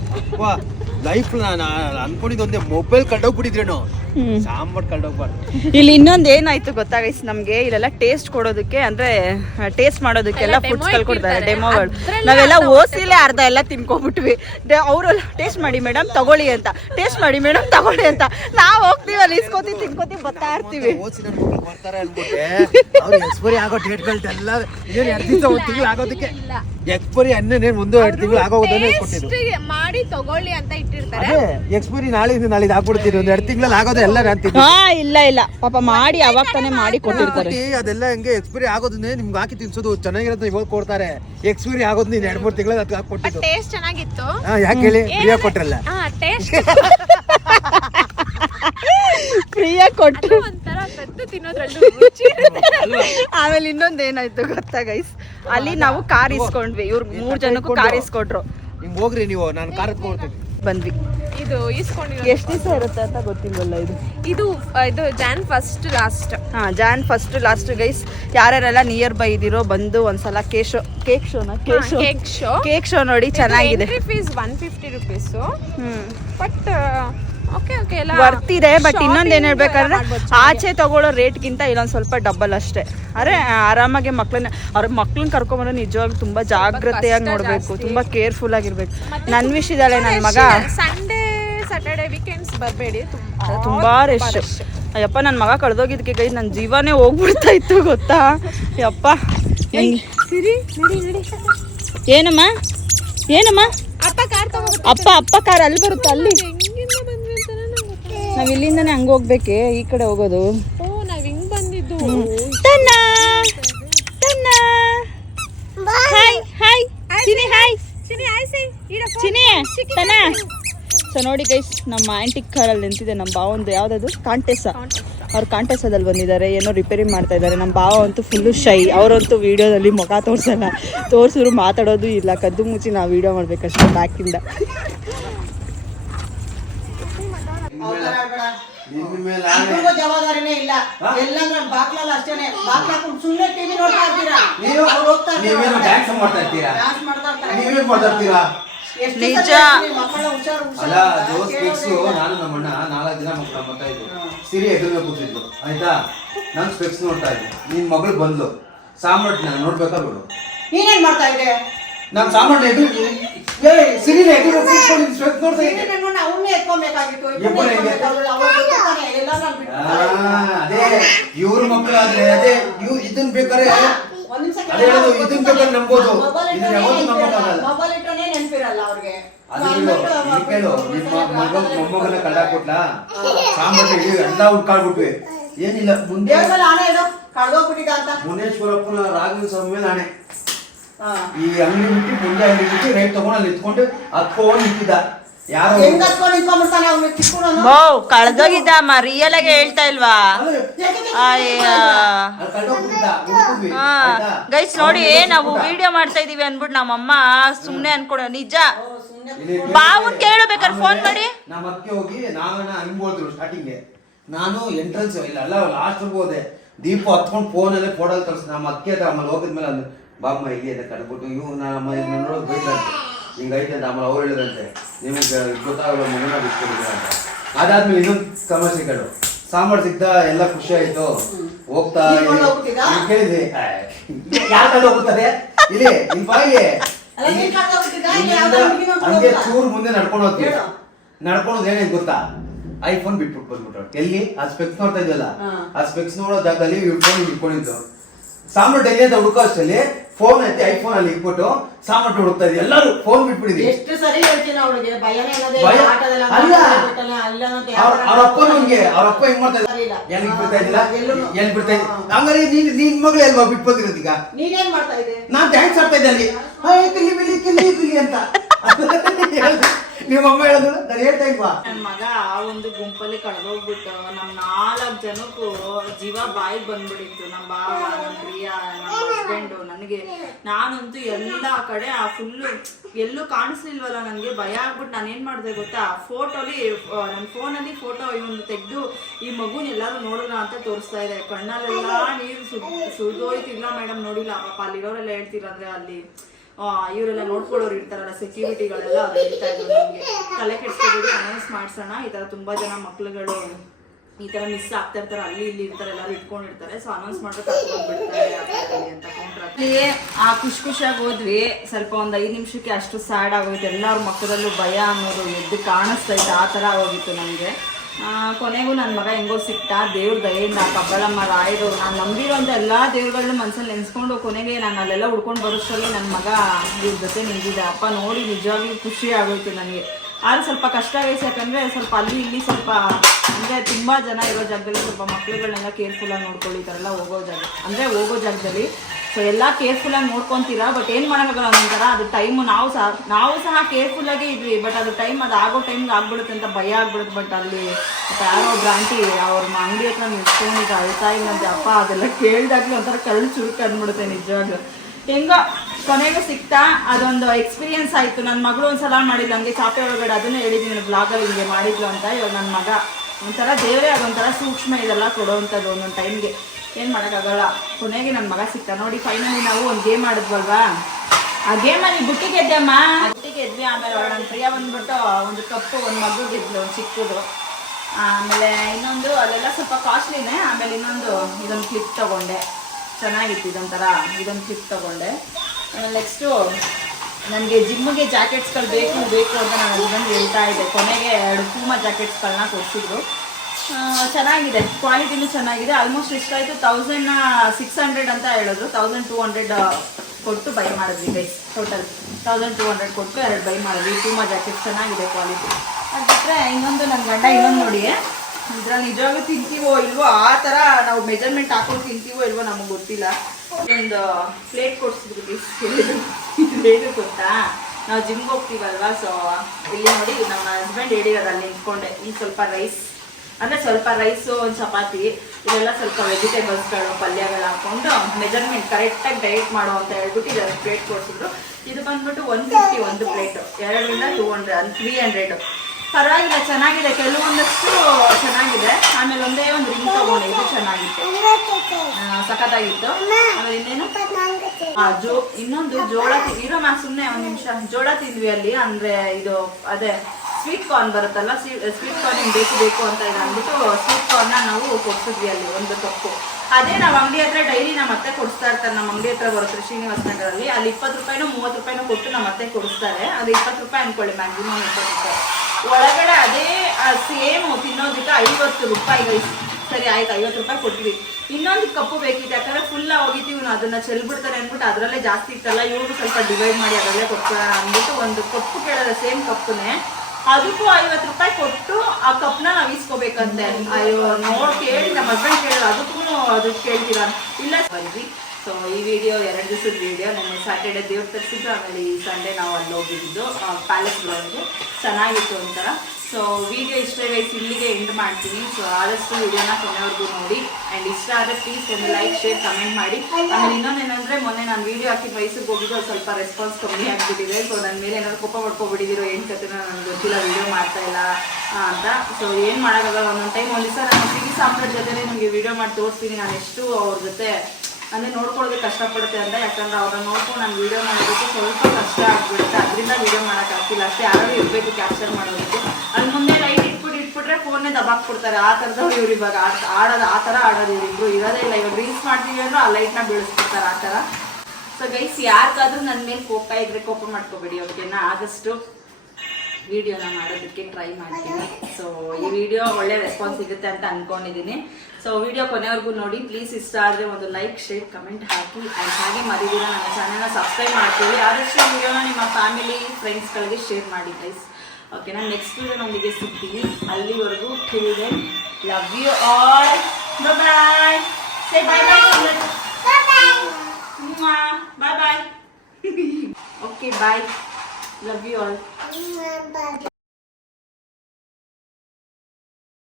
ಲೈಫ್ ನಾನು ಅನ್ಕೊಂಡಿದ್ದು ಒಂದೇ ಮೊಬೈಲ್ ಕಳ್ದೋಗ್ಬಿಟ್ಟಿದ್ರೇನು, ಸಾಂಬಾರ್ ಕಳ್ದೋಗ್ಬಾರ್ದು. ಇಲ್ಲಿ ಇನ್ನೊಂದು ಏನಾಯ್ತು ಗೊತ್ತಾ ಗೈಸ್, ನಮ್ಗೆ ಇಲ್ಲೆಲ್ಲ ಟೇಸ್ಟ್ ಕೊಡೋದಕ್ಕೆ ಅಂದ್ರೆ ಟೇಸ್ಟ್ ಮಾಡೋದಕ್ಕೆಲ್ಲ ಫುಡ್ಸ್ ಕೊಡ್ತಾರೆ, ಡೆಮೋಗಳು. ನಾವೆಲ್ಲ ಓಸಿಲೆ ಅರ್ಧ ಎಲ್ಲ ತಿನ್ಕೊಬಿಟ್ವಿ. ಅವರೆಲ್ಲ ಟೇಸ್ಟ್ ಮಾಡಿ ಮೇಡಮ್ ತಗೊಳ್ಳಿ ಅಂತ, ಟೇಸ್ಟ್ ಮಾಡಿ ಮೇಡಮ್ ತಗೊಳ್ಳಿ ಅಂತ. ನಾವು ಹೋಗ್ತೀವಿ ಅಲ್ಲಿ ಇಸ್ಕೋತಿ ತಿನ್ಕೋತಿ ಬರ್ತಾ ಇರ್ತೀವಿ. ಬರ್ತಾರೆ ಅನ್ಬಿಟ್ಟೆ. ಅವ್ರು ಎಕ್ಸ್ಪೈರಿ ಆಗೋ ಡೇಟ್ಗಳೆಲ್ಲ ಏನು 2 ದಿವಸ 1 ತಿಂಗಳು ಆಗೋದಕ್ಕೆ ಎಕ್ಸ್ಪೈರಿ ಅನ್ನೇ 1-2 ತಿಂಗಳು ಆಗೋದನ್ನೇ ಕೊಟ್ಟಿದ್ದು. ಮಾಡಿ ತಗೊಳ್ಳಿ ಅಂತ ಇಟ್ಟಿರ್ತಾರೆ. ಅದೇ ಎಕ್ಸ್ಪೈರಿ ನಾಳೆ ಹಾಕ್ಬಿಡ್ತೀರಿ. 1-2 ತಿಂಗಳಲ್ಲಿ ಆಗೋದು ಎಲ್ಲ ಇಲ್ಲ ಪಾಪ ಮಾಡಿ ಅವಾಗ ತಾನೇ ಮಾಡಿ ಕೊಟ್ಟಿರ್ತಾರೆ. ಅದೆಲ್ಲ ಹಂಗೆ ಎಕ್ಸ್ಪೈರಿ ಆಗೋದನ್ನೇ ನಿಮ್ಗೆ ಹಾಕಿ ತಿನ್ಸೋದು. ಚೆನ್ನಾಗಿರೋದು ಇವಾಗ ಕೊಡ್ತಾರೆ. ಎಕ್ಸ್ಪೈರಿ ಆಗೋದು ನೀನು 2-3 ತಿಂಗಳಲ್ಲಿ ಅದು ಹಾಕೊಟ್ಟಿದ್ದು. ಟೇಸ್ಟ್ ಚೆನ್ನಾಗಿತ್ತು. ಯಾಕೆ ಹೇಳಿ, ಫ್ರೀ ಕೊಟ್ರಲ್ಲ. ಟೇಸ್ಟ್ ಫ್ರೀಯ ಕೊಟ್ಟು ಒಂಥರ ಕದ್ದು ತಿನ್ನೋದ್ರಲ್ಲೂ ಆಮೇಲೆ ಇನ್ನೊಂದು ಏನಾಯ್ತು ಗೊತ್ತಾ ಗೈಸ್, ಅಲ್ಲಿ ನಾವು ಕಾರ್ ಇಸ್ಕೊಂಡ್ವಿ. ಇವ್ರು 3 ಜನಕ್ಕೂ ಕಾರ್ ಇಸ್ಕೊಟ್ರು. ನಿಮ್ಗೆ ಹೋಗ್ರಿ ನೀವು, ನಾನು ಕಾರ್ ಎತ್ಕೊಳ್ತೀನಿ. ಬಂದ್ವಿ. ಇದು ಇಸ್ಕೊಂಡಿರೋ ಎಷ್ಟು ದಿವಸ ಇರುತ್ತೆ ಅಂತ ಗೊತ್ತಿಲ್ವಲ್ಲ ಇದು. ಇದು ಜಾನ್ ಫಸ್ಟ್ ಲಾಸ್ಟ್. ಹಾಂ, ಜಾನ್ ಫಸ್ಟ್ ಲಾಸ್ಟ್ ಗೈಸ್. ಯಾರ್ಯಾರೆಲ್ಲ ನಿಯರ್ ಬೈ ಇದ್ದೀರೋ ಬಂದು ಒಂದ್ಸಲ ಕೇಕ್ ಶೋ ನೋಡಿ, ಚೆನ್ನಾಗಿದೆ. Fees 150 rupees. ಬಟ್ ಓಕೆ ಎಲ್ಲ ಬರ್ತಿದೆ. ಬಟ್ ಇನ್ನೊಂದು ಏನು ಹೇಳ್ಬೇಕಂದ್ರೆ ಆಚೆ ತಗೊಳ್ಳೋ ರೇಟ್ಗಿಂತ ಇಲ್ಲೊಂದು ಸ್ವಲ್ಪ ಡಬಲ್ ಅಷ್ಟೇ. ಅರೆ ಆರಾಮಾಗಿ ಮಕ್ಳನ್ನ ಕರ್ಕೊಂಬರೋ ನಿಜವಾಗ್ಲೂ ತುಂಬಾ ಜಾಗ್ರತೆಯಾಗಿ ನೋಡ್ಬೇಕು, ತುಂಬಾ ಕೇರ್ಫುಲ್ ಆಗಿರ್ಬೇಕು. ನನ್ನ ವಿಷಯದಲ್ಲೇ ನನ್ನ ಮಗ ಸಂಡೇ ಸ್ಯಾಟರ್ಡೆ ವೀಕೆಂಡ್ಸ್ ಬರಬೇಡಿ, ತುಂಬಾ ರೆಸ್ಟ್. ಅಯ್ಯಪ್ಪ, ನನ್ನ ಮಗ ಕಳೆದೋಗಿದ್ದಕ್ಕೆ ಗೈ ನನ್ನ ಜೀವನೇ ಹೋಗ್ಬಿಡ್ತಾ ಇತ್ತು ಗೊತ್ತಾ. ಯಪ್ಪ ಏನಮ್ಮ ಅಪ್ಪ ಕಾರ್ ಅಲ್ಲಿ ಬರುತ್ತೆ, ಅಲ್ಲಿ ನಾವ್ ಇಲ್ಲಿಂದಾನೆ ಹಂಗ ಹೋಗ್ಬೇಕೆ, ಈ ಕಡೆ ಹೋಗೋದು. ನಾವ್ ಹಿಂಗ್ ಬಂದಿದ್ದು. ಸೊ ನೋಡಿ ಗೈಸ್, ನಮ್ಮ ಆಂಟಿಕ್ ಕಾರಲ್ಲಿ ನಿಂತಿದೆ ನಮ್ಮ ಭಾವ. ಒಂದು ಯಾವ್ದದು ಕಾಂಟೆಸ, ಅವ್ರು ಕಾಂಟೆಸದಲ್ಲಿ ಬಂದಿದ್ದಾರೆ, ಏನೋ ರಿಪೇರಿ ಮಾಡ್ತಾ ಇದ್ದಾರೆ. ನಮ್ಮ ಭಾವ ಅಂತೂ ಫುಲ್ಲು ಶೈ. ಅವರಂತೂ ವಿಡಿಯೋದಲ್ಲಿ ಮುಖ ತೋರ್ಸಲ್ಲ, ತೋರ್ಸಿದ್ರು ಮಾತಾಡೋದು ಇಲ್ಲ, ಕದ್ದು ಮುಚ್ಚಿ ನಾವು ವಿಡಿಯೋ ಮಾಡ್ಬೇಕಷ್ಟೇ ಬ್ಯಾಕಿಂದ. ಜವಾಬ್ದಾರಿನೇ ಇಲ್ಲ, ಎಲ್ಲ ಬಾಕ್ಲಲ್ಲ ಅಷ್ಟೇನೆ. ಬಾಕ್ಲಾಕೊಂಡು ಸುಮ್ಮನೆ ಟಿವಿ ನೋಡ್ತಾ ಇರ್ತೀರಾ, ನಿಜ. ಅಲ್ಲ, ನಾನು ನಮ್ಮಣ್ಣ 4 ದಿನ ಮಕ್ಕಳು ಬರ್ತಾ ಇದ್ರು, ಸಿರಿ ಎದುರು ಕೂತಿದ್ರು ಆಯ್ತಾ. ನಾನು ಸ್ಪೆಕ್ಸ್ ನೋಡ್ತಾ ಇದ್ದೆ, ನಿನ್ ಮಗಳು ಬಂದ್ಲು, ಸಾಮ್ರಾಟ್ ನಾನು ನೋಡ್ಬೇಕಾ ಬಿಡು. ನೀನೇನ್ ಮಾಡ್ತಾ ಇದ್ದೆ? ನಾನು ಸಾಮ್ರಾಟ್ ಎದುರು ಸಿರಿ ಎದುರು ಕೂತ್ಕೊಂಡು ಸ್ಪೆಕ್ಸ್ ನೋಡ್ತಾ ಇದ್ದೆ. ಅವನ್ನೇ ಎತ್ಕೊಬೇಕಾಗಿತ್ತು. ಅದೇ ಇವ್ರ ಮಕ್ಕಳಾದ್ರೆ ಅದೇ ಇದನ್ ಬೇಕಾರೆ ಅದೇ ಹೇಳೋದು, ಇದನ್ ಬೇಕಾದ್ರೆ ನಂಬೋದು, ಇದನ್ನ ಯಾವತ್ತೂ ನಂಬೋಕ್ಕಾಗಲ್ಲ. ಮೊಬೈಲ್ ಇಟ್ಟರೆ ನೆನಪಿರಲ್ಲ ಅವ್ರಿಗೆ. ಅದು ಕೇಳು, ನಿಮ್ಮ ಮೊಮ್ಮಗನ ಕಳ್ಳಾಕ್ಬಿಟ್ಲ, ಸಾಂಬಾರ್ ಎಲ್ಲ ಹುಡ್ಕಾಡ್ಬಿಟ್ವಿ. ಏನಿಲ್ಲ, ಮುಂದೆ ಕಳ್ದೋಗ್ಬಿಟ್ಟಿದ ಅಂತ ಮುನೇಶ್ವರಪ್ಪನ ರಾಘವ ಸ್ವಾಮಿ ಮೇಲೆ ಆಣೆ. ಈ ಅಂಗಡಿ ಬಿಟ್ಟು ಮುಂದೆ ಅಂಗಡಿ ಬಿಟ್ಟು ರೇಟ್ ತಗೊಂಡು ಅಲ್ಲಿ ನಿಂತ್ಕೊಂಡು ಹತ್ಕೊಂಡು ನಿಂತಿದ್ದ. ಯಾರು ಕಳ್ದೋಗಿದ್ದ ರಿಯಲ್ ಆಗಿ ಹೇಳ್ತಾ ಇಲ್ವಾ? ಗೈಸ್ ನೋಡಿ, ನಾವು ವಿಡಿಯೋ ಮಾಡ್ತಾ ಇದೀವಿ ಅನ್ಬಿಟ್ಟು ನಮ್ಮಮ್ಮ ಸುಮ್ನೆ ಅನ್ಕೊಡ. ನಿಜ, ಬಾವುನ್ ಕೇಳಬೇಕಾದ್ರೆ ಫೋನ್ ಮಾಡಿ ನಮ್ಮ ಅಕ್ಕೆ ಹೋಗಿ ನಾವನ್ನ ಹಂಗ್ ಹೋದ್ರು ಸ್ಟಾರ್ಟಿಂಗ್. ನಾನು ಎಂಟ್ರೆನ್ಸ್ ಇಲ್ಲ ಅಲ್ಲ ಲಾಸ್ಟ್ ಹೋದೆ, ದೀಪ ಹತ್ಕೊಂಡು ಫೋನ್ ಅಲ್ಲೇ ಫೋಟೋ ತರಿಸ್. ನಮ್ಮ ಅಕ್ಕೆ ಆಮೇಲೆ ಹೋಗಿದ್ಮೇಲೆ ಅಂದ್ ಬಾಮ್ಮ ಇಲ್ಲಿ ಅಂತ ಕಟ್ಬಿಟ್ಟು ಇವು ನಮ್ಮ ನೋಡೋದು ಬೈದಂತೆ, ಹಿಂಗೈತೆ ಅಂತ. ಆಮೇಲೆ ಅವ್ರು ಹೇಳಿದಂತೆ, ನಿಮಗೆ ಗೊತ್ತಾಗಲ್ಲ ಮಗನ ಬಿಟ್ಕೊಂಡಿದ್ದೀರ ಅಂತ. ಅದಾದ್ಮೇಲೆ ಇನ್ನೊಂದು ಸಮಸ್ಯೆ ಕೇಳು, ಸಾಂಬಾರ್ ಸಿಗ್ದ, ಎಲ್ಲ ಖುಷಿ ಆಯ್ತು. ಹೋಗ್ತಾ ಕೇಳಿದ್ವಿ, ಯಾರು ಕಡೆ ಹೋಗುತ್ತದೆ ಇಲ್ಲಿ ನಿನ್ ಬಾಯಿಗೆ ಹಂಗೆ ಚೂರು ಮುಂದೆ ನಡ್ಕೊಂಡು ಹೋಗ್ತೀವಿ. ನಡ್ಕೊಂಡು ಏನೇನ್ ಗೊತ್ತಾ, ಐಫೋನ್ ಬಿಟ್ಬಿಟ್ಟು ಬಂದ್ಬಿಟ್ಟು ಎಲ್ಲಿ ಆ ಸ್ಪೆಕ್ಸ್ ನೋಡ್ತಾ ಇದ್ವಲ್ಲ, ಆ ಸ್ಪೆಕ್ಸ್ ನೋಡೋ ಜಾಗದಲ್ಲಿ ಫೋನ್ ಇಟ್ಕೊಂಡಿದ್ದು. ಸಾಂಬಾರ್ ಡೈಲಿ ಅಂತ ಹುಡುಕೋ ಅಷ್ಟಲ್ಲಿ ಫೋನ್ ಐತಿ, ಐಫೋನ್ ಅಲ್ಲಿ ಇಟ್ಬಿಟ್ಟು ಸಾಂಬಾರ್ ಹುಡುಕ್ತಾ ಇದ್ವಿ. ಎಲ್ಲರೂ ಫೋನ್ ಬಿಟ್ಬಿಟ್ಟಿದ್ವಿ. ಎಷ್ಟು ಸರಿ ಹೇಳ್ತೀನಿ ಅವಳಿಗೆ, ಭಯನೇ ಅವ್ರ ಅಪ್ಪ ನಮ್ಗೆ, ಅವ್ರ ಅಪ್ಪ ಹೆಂಗ್ ಮಾಡ್ತಾ ಇದ್ದ, ಎಲ್ಲಿ ಬಿಡ್ತಾ ಇದ್ದಿಲ್ಲ, ಎಲ್ಲಿ ಬಿಡ್ತಾ ಇದ್ದ. ಹಂಗಾರೆ ನಿನ್ ಮಗಳು ಎಲ್ವಾ ಬಿಟ್ಟು ಬಂದಿರೋದು ಈಗ? ನೀನೇನ್ ಮಾಡ್ತಾ ಇದ್ದೆ? ನಾನ್ ಡ್ಯಾನ್ಸ್ ಆಡ್ತಾ ಇದ್ದೆ ಅಲ್ಲಿ, ಕಿಲ್ಲಿ ಅಂತ. ನಿಮ್ಮ ಅಮ್ಮ ಹೇಳಿದ್ರು, ನಾನು ಹೇಳ್ತಾ ಇಲ್ವಾ? ನನ್ನ ಮಗ ಆ ಒಂದು ಗುಂಪಲ್ಲಿ ಕಳೆದೋಗ್ಬಿಟ್ಟು ನಮ್ 4 ಜನಕ್ಕೂ ಜೀವ ಬಾಯಿಗೆ ಬಂದ್ಬಿಟ್ಟಿತ್ತು. ನಮ್ಮ ಬಾವ, ನಮ್ಮ ಪ್ರಿಯಾ, ನಮ್ಮ ಹಸ್ಬೆಂಡು, ನನಗೆ. ನಾನಂತೂ ಎಲ್ಲ ಕಡೆ ಆ ಫುಲ್ಲು ಎಲ್ಲೂ ಕಾಣಿಸ್ಲಿಲ್ವಲ್ಲ, ನನಗೆ ಭಯ ಆಗ್ಬಿಟ್ಟು ನಾನು ಏನು ಮಾಡಿದೆ ಗೊತ್ತಾ, ನನ್ನ ಫೋನಲ್ಲಿ ಫೋಟೋ ಇವೊಂದು ತೆಗೆದು ಈ ಮಗುನ ಎಲ್ಲರೂ ನೋಡೋಣ ಅಂತ ತೋರಿಸ್ತಾ ಇದೆ. ಕಣ್ಣಲ್ಲೆಲ್ಲ ನೀರು ಸುರಿದೋಯ್ತಿಲ್ಲ ಮೇಡಮ್, ನೋಡಿಲ್ಲ. ಪಾಪ ಅಲ್ಲಿರೋರೆಲ್ಲ ಹೇಳ್ತಿರಂದ್ರೆ ಅಲ್ಲಿ ಇವರೆಲ್ಲ ನೋಡ್ಕೊಳ್ಳೋರು ಇರ್ತಾರಲ್ಲ, ಸೆಕ್ಯೂರಿಟಿಗಳೆಲ್ಲ ಅವ್ರು ಹೇಳ್ತಾ ಇದ್ರು ನಮಗೆ, ತಲೆ ಕೆಡಿಸ್ಕೊಬೇಡಿ, ಅನೌನ್ಸ್ ಮಾಡ್ಸೋಣ, ಈ ಥರ ತುಂಬ ಜನ ಮಕ್ಳುಗಳು ಈ ಥರ ಮಿಸ್ ಆಗ್ತಾ ಇರ್ತಾರೆ, ಅಲ್ಲಿ ಇಲ್ಲಿ ಇರ್ತಾರೆ, ಎಲ್ಲರೂ ಇಟ್ಕೊಂಡಿರ್ತಾರೆ, ಸೊ ಅನೌನ್ಸ್ ಮಾಡ್ಬೇಕು ಅಂತ ಕೌಂಟ್ರಲ್ಲಿ. ಆ ಖುಷಿಯಾಗಿ ಹೋದ್ವಿ. ಸ್ವಲ್ಪ ಒಂದು 5 ನಿಮಿಷಕ್ಕೆ ಅಷ್ಟು ಸ್ಯಾಡ್ ಆಗೋಯ್ತು. ಎಲ್ಲರ ಮಕ್ಕಳಲ್ಲೂ ಭಯ ಅನ್ನೋದು ಎದ್ದು ಕಾಣಿಸ್ತೈತೆ, ಆ ಥರ ಆಗೋಗಿತ್ತು ನನಗೆ. ಕೊನೆಗೂ ನನ್ನ ಮಗ ಹೆಂಗೋ ಸಿಕ್ತ, ದೇವ್ರ ದಯೆಯಿಂದ. ಕಬ್ಬಳಮ್ಮ, ರಾಯರು, ನಾನು ನಂಬಿರೋಂಥ ಎಲ್ಲ ದೇವ್ರುಗಳನ್ನ ಮನಸ್ಸಲ್ಲಿ ನೆನೆಸ್ಕೊಂಡು ಕೊನೆಗೆ ನಾನು ಅಲ್ಲೆಲ್ಲ ಹುಡ್ಕೊಂಡು ಬರೋಷ್ಟರಲ್ಲಿ ನನ್ನ ಮಗ ಇವ್ರ ಜೊತೆ ನಿಂತಿದ್ದೆ. ಅಪ್ಪ ನೋಡಿ ನಿಜವಾಗ್ಲೂ ಖುಷಿ ಆಗೋಯ್ತು ನನಗೆ. ಆದ್ರೆ ಸ್ವಲ್ಪ ಕಷ್ಟ ಆಗೈತೆ, ಯಾಕಂದರೆ ಸ್ವಲ್ಪ ಅಲ್ಲಿ ಇಲ್ಲಿ ಸ್ವಲ್ಪ ಅಂದರೆ ತುಂಬ ಜನ ಇರೋ ಜಾಗದಲ್ಲಿ ಸ್ವಲ್ಪ ಮಕ್ಳುಗಳನ್ನೆಲ್ಲ ಕೇರ್ಫುಲ್ಲಾಗಿ ನೋಡ್ಕೊಳ್ಳಿ. ಈ ಥರ ಎಲ್ಲ ಹೋಗೋ ಜಾಗದಲ್ಲಿ ಸೊ ಎಲ್ಲ ಕೇರ್ಫುಲ್ಲಾಗಿ ನೋಡ್ಕೊತೀರಾ. ಬಟ್ ಏನು ಮಾಡೋಕ್ಕಾಗಲ್ಲ, ಒಂಥರ ಅದು ಟೈಮು. ನಾವು ಸಹ ಕೇರ್ಫುಲ್ಲಾಗೇ ಇದ್ವಿ, ಬಟ್ ಅದು ಟೈಮ್ ಅದು ಆಗೋ ಟೈಮ್ಗೆ ಆಗ್ಬಿಡುತ್ತೆ ಅಂತ ಭಯ ಆಗ್ಬಿಡುತ್ತೆ. ಬಟ್ ಅಲ್ಲಿ ಯಾರೋ ಒಬ್ರು ಆಂಟಿ ಅವ್ರ ಅಂಗಡಿ ಹತ್ರ ನಿಲ್ಸ್ಕೊಂಡಿದ್ದು ಅಳ್ತಾ ಇಲ್ಲಂತೆ. ಅಪ್ಪ ಅದೆಲ್ಲ ಕೇಳಿದಾಗ್ಲೂ ಒಂಥರ ಕಳ್ಳು ಚುರುಕು ಅಂದ್ಬಿಡುತ್ತೆ ನಿಜವಾಗ್ಲೂ. ಹೆಂಗೋ ಕೊನೆಗೂ ಸಿಕ್ತಾ ಅದೊಂದು ಎಕ್ಸ್ಪೀರಿಯನ್ಸ್ ಆಯಿತು. ನನ್ನ ಮಗಳು ಒಂದ್ಸಲ ಮಾಡಿದ್ಲು ಹಂಗೆ ಚಾಪೆ ಒಳಗಡೆ, ಅದನ್ನೇ ಹೇಳಿದ್ದೀನಿ ಬ್ಲಾಗಲ್ಲಿ ಹಿಂಗೆ ಮಾಡಿದ್ಲು ಅಂತ. ಇವಾಗ ನನ್ನ ಮಗ ಒಂಥರ ದೇವರೇ ಅದೊಂಥರ ಸೂಕ್ಷ್ಮ ಇದೆಲ್ಲ ಕೊಡೋವಂಥದ್ದು ಒಂದೊಂದು ಟೈಮ್ಗೆ, ಏನು ಮಾಡೋಕ್ಕಾಗಲ್ಲ. ಕೊನೆಗೆ ನನ್ನ ಮಗ ಸಿಕ್ತ ನೋಡಿ. ಫೈನಲಿ ನಾವು ಒಂದು ಗೇಮ್ ಮಾಡಿದ್ವಲ್ವಾ, ಆ ಗೇಮಲ್ಲಿ ಬುಟ್ಟಿ ಗೆದ್ದೆಮ್ಮ, ಬುಟ್ಟಿ ಗೆದ್ವಿ. ಆಮೇಲೆ ನನ್ನ ಪ್ರಿಯ ಬಂದ್ಬಿಟ್ಟು ಒಂದು ಕಪ್ಪು ಒಂದು ಮಗು ಗೆದ್ಲು, ಒಂದು ಚಿಕ್ಕದು. ಆಮೇಲೆ ಇನ್ನೊಂದು ಅಲ್ಲೆಲ್ಲ ಸ್ವಲ್ಪ ಕಾಸ್ಟ್ಲಿನೇ. ಆಮೇಲೆ ಇನ್ನೊಂದು ಇದೊಂದು ಕ್ಲಿಪ್ ತೊಗೊಂಡೆ, ಚೆನ್ನಾಗಿತ್ತು ಇದೊಂಥರ, ಇದೊಂದು ಕ್ಲಿಪ್ ತೊಗೊಂಡೆ. ಆಮೇಲೆ ನೆಕ್ಸ್ಟು ನನಗೆ ಜಿಮ್ಮಿಗೆ ಜಾಕೆಟ್ಸ್ಗಳು ಬೇಕು ಅಂತ ನಾನು ಹಸ್ಬೆಂಡ್ ಹೇಳ್ತಾ ಇದ್ದೆ. ಕೊನೆಗೆ 2 ಪೂಮಾ ಜಾಕೆಟ್ಸ್ಗಳನ್ನ ಕೊಡಿಸಿದ್ರು. ಚೆನ್ನಾಗಿದೆ, ಕ್ವಾಲಿಟಿನೂ ಚೆನ್ನಾಗಿದೆ. ಆಲ್ಮೋಸ್ಟ್ ಎಷ್ಟಾಯಿತು 1600 ಅಂತ ಹೇಳಿದ್ರು. 1200 ಕೊಟ್ಟು ಬೈ ಮಾಡಿದ್ವಿ ಗೈಸ್. ಟೋಟಲ್ 1200 ಕೊಟ್ಟು 2 ಬೈ ಮಾಡಿದ್ವಿ. ಪೂಮಾ ಜಾಕೆಟ್ ಚೆನ್ನಾಗಿದೆ ಕ್ವಾಲಿಟಿ. ಅದು ಬಿಟ್ಟರೆ ಇನ್ನೊಂದು ನನ್ನ ಗಂಡ ಇನ್ನೊಂದು ನೋಡಿ, ಇದ್ರಲ್ಲಿ ನಿಜವಾಗ್ಲೂ ತಿಂತೀವೋ ಇಲ್ವೋ, ಆ ಥರ ನಾವು ಮೆಜರ್ಮೆಂಟ್ ಹಾಕೊಂಡು ತಿಂತೀವೋ ಇಲ್ವೋ ನಮಗೆ ಗೊತ್ತಿಲ್ಲ. ಒಂದು ಪ್ಲೇಟ್ ಕೊಡಿಸಿದ್ರು. ಏನು ಗೊತ್ತಾ, ನಾವು ಜಿಮ್ಗೆ ಹೋಗ್ತೀವಲ್ವಾ, ಸೊ ಇಲ್ಲಿ ನೋಡಿ ನಮ್ಮ ಹಸ್ಬೆಂಡ್ ಹೇಳಿರೋದು ಅಲ್ಲಿ ನಿಂತ್ಕೊಂಡೆ, ಈ ಸ್ವಲ್ಪ ರೈಸ್ ಅಂದರೆ ಸ್ವಲ್ಪ ರೈಸು, ಒಂದು ಚಪಾತಿ, ಇದೆಲ್ಲ ಸ್ವಲ್ಪ ವೆಜಿಟೇಬಲ್ಸ್ಗಳು ಪಲ್ಯಗಳು ಹಾಕ್ಕೊಂಡು ಮೆಜರ್ಮೆಂಟ್ ಕರೆಕ್ಟಾಗಿ ಡಯಟ್ ಮಾಡೋ ಅಂತ ಹೇಳ್ಬಿಟ್ಟು ಇದನ್ನು ಪ್ಲೇಟ್ ಕೊಡಿಸಿದ್ರು. ಇದು ಬಂದ್ಬಿಟ್ಟು 150 ಒಂದು ಪ್ಲೇಟು, 2ರಿಂದ 200 300. ಪರವಾಗಿಲ್ಲ, ಚೆನ್ನಾಗಿದೆ, ಕೆಲವೊಂದಷ್ಟು ಚೆನ್ನಾಗಿದೆ. ಆಮೇಲೆ ಒಂದೇ ಒಂದು ರಿಂಗ್ ತಗೊಂಡೆ, ಇದು ಚೆನ್ನಾಗಿತ್ತು, ಸಖತ್ತಾಗಿತ್ತು. ಆಮೇಲೆ ಇನ್ನೇನು ಇನ್ನೊಂದು ಜೋಳ ಇರೋ ಸುಮ್ಮನೆ ಒಂದು ನಿಮಿಷ ಜೋಳ ತಿಂದ್ವಿ ಅಲ್ಲಿ. ಅಂದರೆ ಇದು ಅದೇ ಸ್ವೀಟ್ ಕಾರ್ನ್ ಬರುತ್ತಲ್ಲ, ಸ್ವೀಟ್ ಕಾರ್ನ್ ಹಿಂಗೆ ಬೇಕು ಅಂತ ಇದೆ ಅಂದ್ಬಿಟ್ಟು ಸ್ವೀಟ್ ಕಾರ್ನ್ನ ನಾವು ಕೊಡ್ಸಿದ್ವಿ ಅಲ್ಲಿ ಒಂದು ಕಪ್ಪು. ಅದೇ ನಾವು ಅಂಗಡಿ ಹತ್ರ ಡೈಲಿ ನಮ್ಮ ಅತ್ತೆ ಕೊಡಿಸ್ತಾ ಇರ್ತಾರೆ. ನಮ್ಮ ಅಂಗಡಿ ಹತ್ರ ಬರುತ್ತೆ ಶ್ರೀನಿವಾಸ ನಗರಲ್ಲಿ. ಅಲ್ಲಿ 20 ರೂಪಾಯಿನೋ 30 ರೂಪಾಯಿನೋ ಕೊಟ್ಟು ನಮ್ಮ ಅತ್ತೆ ಕೊಡಿಸ್ತಾರೆ. ಅದು 20 ರೂಪಾಯಿ ಅನ್ಕೊಳ್ಳಿ, ಮ್ಯಾಕ್ಸಿಮಮ್ 20 ರೂಪಾಯಿ. ಒಳಗಡೆ ಅದೇ ಸೇಮ್ ತಿನ್ನೋದಕ್ಕೆ 50 ರೂಪಾಯಿ ಗೈಸ್. ಸರಿ ಆಯ್ತು, 50 ರೂಪಾಯಿ ಕೊಟ್ವಿ. ಇನ್ನೊಂದು ಕಪ್ಪು ಬೇಕಿತ್ತು, ಯಾಕಂದ್ರೆ ಫುಲ್ ಹೋಗಿದ್ದೀವಿ ನಾವು, ಅದನ್ನ ಚೆಲ್ಬಿಡ್ತಾರೆ ಅಂದ್ಬಿಟ್ಟು ಅದರಲ್ಲೇ ಜಾಸ್ತಿ ಇತ್ತಲ್ಲ, ಇವ್ರು ಸ್ವಲ್ಪ ಡಿವೈಡ್ ಮಾಡಿ ಅದರಲ್ಲೇ ಕೊಡ್ತಾರೆ ಅಂದ್ಬಿಟ್ಟು ಒಂದು ಕಪ್ಪು ಕೇಳಿದ್ರೆ ಸೇಮ್ ಕಪ್ಪುನೇ, ಅದಕ್ಕೂ 50 ರೂಪಾಯಿ ಕೊಟ್ಟು ಆ ಕಪ್ನ ನಾವು ಇಸ್ಕೋಬೇಕಂತೆ. ಅಯ್ಯೋ ಕೇಳಿ ನಮ್ಮ ಹಸ್ಬೆಂಡ್ ಕೇಳಿದ್ರು, ಅದಕ್ಕೂ ಅದು ಕೇಳ್ತೀರಾ ಇಲ್ಲ ಬಂದ್ವಿ. ಸೊ ಈ ವಿಡಿಯೋ 2 ದಿವಸದ ವಿಡಿಯೋ. ನನ್ನ ಸ್ಯಾಟರ್ಡೆ ದೇವ್ರು ತರಿಸಿದ್ದು, ಆಮೇಲೆ ಈ ಸಂಡೇ ನಾವು ಅಲ್ಲಿ ಹೋಗಿದ್ದು ಪ್ಯಾಲೇಸ್ ಗ್ರೌಂಡ್ಗೆ. ಚೆನ್ನಾಗಿತ್ತು ಒಂಥರ. ಸೊ ವಿಡಿಯೋ ಇಷ್ಟ ಗೈಸ್, ಇಲ್ಲಿಗೆ ಎಂಡ್ ಮಾಡ್ತೀನಿ. ಸೊ ಆದಷ್ಟು ವಿಡಿಯೋನ ಕೊನೆವರೆಗೂ ನೋಡಿ, ಆ್ಯಂಡ್ ಇಷ್ಟ ಆದರೆ ಪ್ಲೀಸ್ ಒಂದು ಲೈಕ್ ಶೇರ್ ಕಮೆಂಟ್ ಮಾಡಿ. ಆಮೇಲೆ ಇನ್ನೊಂದೇನೆಂದರೆ, ಮೊನ್ನೆ ನಾನು ವಿಡಿಯೋ ಹಾಕಿ ಮೈಸೂರಿಗೆ ಹೋಗಿದ್ದು, ಅದು ಸ್ವಲ್ಪ ರೆಸ್ಪಾನ್ಸ್ ಕಮ್ಮಿ ಆಗಿಬಿಟ್ಟಿದೆ. ಸೊ ನನ್ನ ಮೇಲೆ ಏನಾದ್ರು ಕೋಪ ಮಾಡ್ಕೊಬಿಟ್ಟಿದ್ದೀರೋ ಏನು ಕತೆ ನನಗೆ ಗೊತ್ತಿಲ್ಲ, ವಿಡಿಯೋ ಮಾಡ್ತಾ ಇಲ್ಲ ಅಂತ. ಸೊ ಏನು ಮಾಡೋಕ್ಕಾಗಲ್ಲ, ಒಂದೊಂದು ಟೈಮ್ ಒಂದು ದಿವಸ ನಾನು ಪ್ರೀತಿ ಸಾಮ್ರಾಟ್ ಜೊತೆ ನಿಮಗೆ ವಿಡಿಯೋ ಮಾಡಿ ತೋರಿಸ್ತೀನಿ ನಾನು ಎಷ್ಟು ಅವ್ರ ಜೊತೆ ಅಂದರೆ ನೋಡ್ಕೊಳ್ಳೋದಕ್ಕೆ ಕಷ್ಟಪಡುತ್ತೆ ಅಂತ. ಯಾಕಂದ್ರೆ ಅವ್ರನ್ನ ನೋಡ್ಕೊಂಡು ನಾನು ವೀಡಿಯೋ ಮಾಡೋದಕ್ಕೆ ಸ್ವಲ್ಪ ಕಷ್ಟ ಆಗ್ಬಿಡುತ್ತೆ, ಅದರಿಂದ ವೀಡಿಯೋ ಮಾಡೋಕ್ಕಾಗ್ತಿಲ್ಲ ಅಷ್ಟೇ. ಯಾರು ಇರಬೇಕು ಕ್ಯಾಪ್ಚರ್ ಮಾಡೋದಕ್ಕೆ. ಅಲ್ಲಿ ಮುಂದೆ ಲೈಟ್ ಇಟ್ಬಿಟ್ರೆ ಫೋನ್ನೇ ದಬಾಕ್ಬಿಡ್ತಾರೆ. ಆ ಥರದವ್ರು ಇವ್ರು ಇವಾಗ ಆಡೋದು, ಆ ಥರ ಆಡೋದು ಇವ್ರಿಬ್ರು ಇರೋದೇ ಇಲ್ಲ. ಇವಾಗ ರೀಲ್ಸ್ ಮಾಡ್ತೀವಿ ಅಂದ್ರೆ ಆ ಲೈಟ್ನ ಬೀಳಿಸ್ಬಿಡ್ತಾರೆ ಆ ಥರ. ಸೊ ಗೈಸ್, ಯಾರಿಗಾದ್ರೂ ನನ್ನ ಮೇಲೆ ಕೋಪ ಇದ್ರೆ ಕೋಪ ಮಾಡ್ಕೋಬೇಡಿ, ಓಕೆನಾ. ಆದಷ್ಟು ವಿಡಿಯೋನ ಮಾಡೋದಕ್ಕೆ ಟ್ರೈ ಮಾಡ್ತೀನಿ. ಸೊ ಈ ವಿಡಿಯೋ ಒಳ್ಳೆ ರೆಸ್ಪಾನ್ಸ್ ಸಿಗುತ್ತೆ ಅಂತ ಅಂದ್ಕೊಂಡಿದ್ದೀನಿ. ಸೊ ವಿಡಿಯೋ ಕೊನೆವರೆಗೂ ನೋಡಿ ಪ್ಲೀಸ್. ಇಷ್ಟ ಆದರೆ ಒಂದು ಲೈಕ್ ಶೇರ್ ಕಮೆಂಟ್ ಹಾಕಿ, ಆ್ಯಂಡ್ ಹಾಗೆ ಮರಿದಿರ ನನ್ನ ಚಾನಲ್ನ ಸಬ್ಸ್ಕ್ರೈಬ್ ಮಾಡ್ತೀವಿ. ಆದಷ್ಟು ವಿಡಿಯೋನ ನಿಮ್ಮ ಫ್ಯಾಮಿಲಿ ಫ್ರೆಂಡ್ಸ್ಗಳಿಗೆ ಶೇರ್ ಮಾಡಿ ಗೈಸ್, ಓಕೆನಾ. ನೆಕ್ಸ್ಟ್ ವಿಡಿಯೋನೊಂದಿಗೆ ಸಿಗ್ತೀವಿ. ಅಲ್ಲಿವರೆಗೂ till then love you all, bye. Say bye bye. Bye. Okay bye, love you all.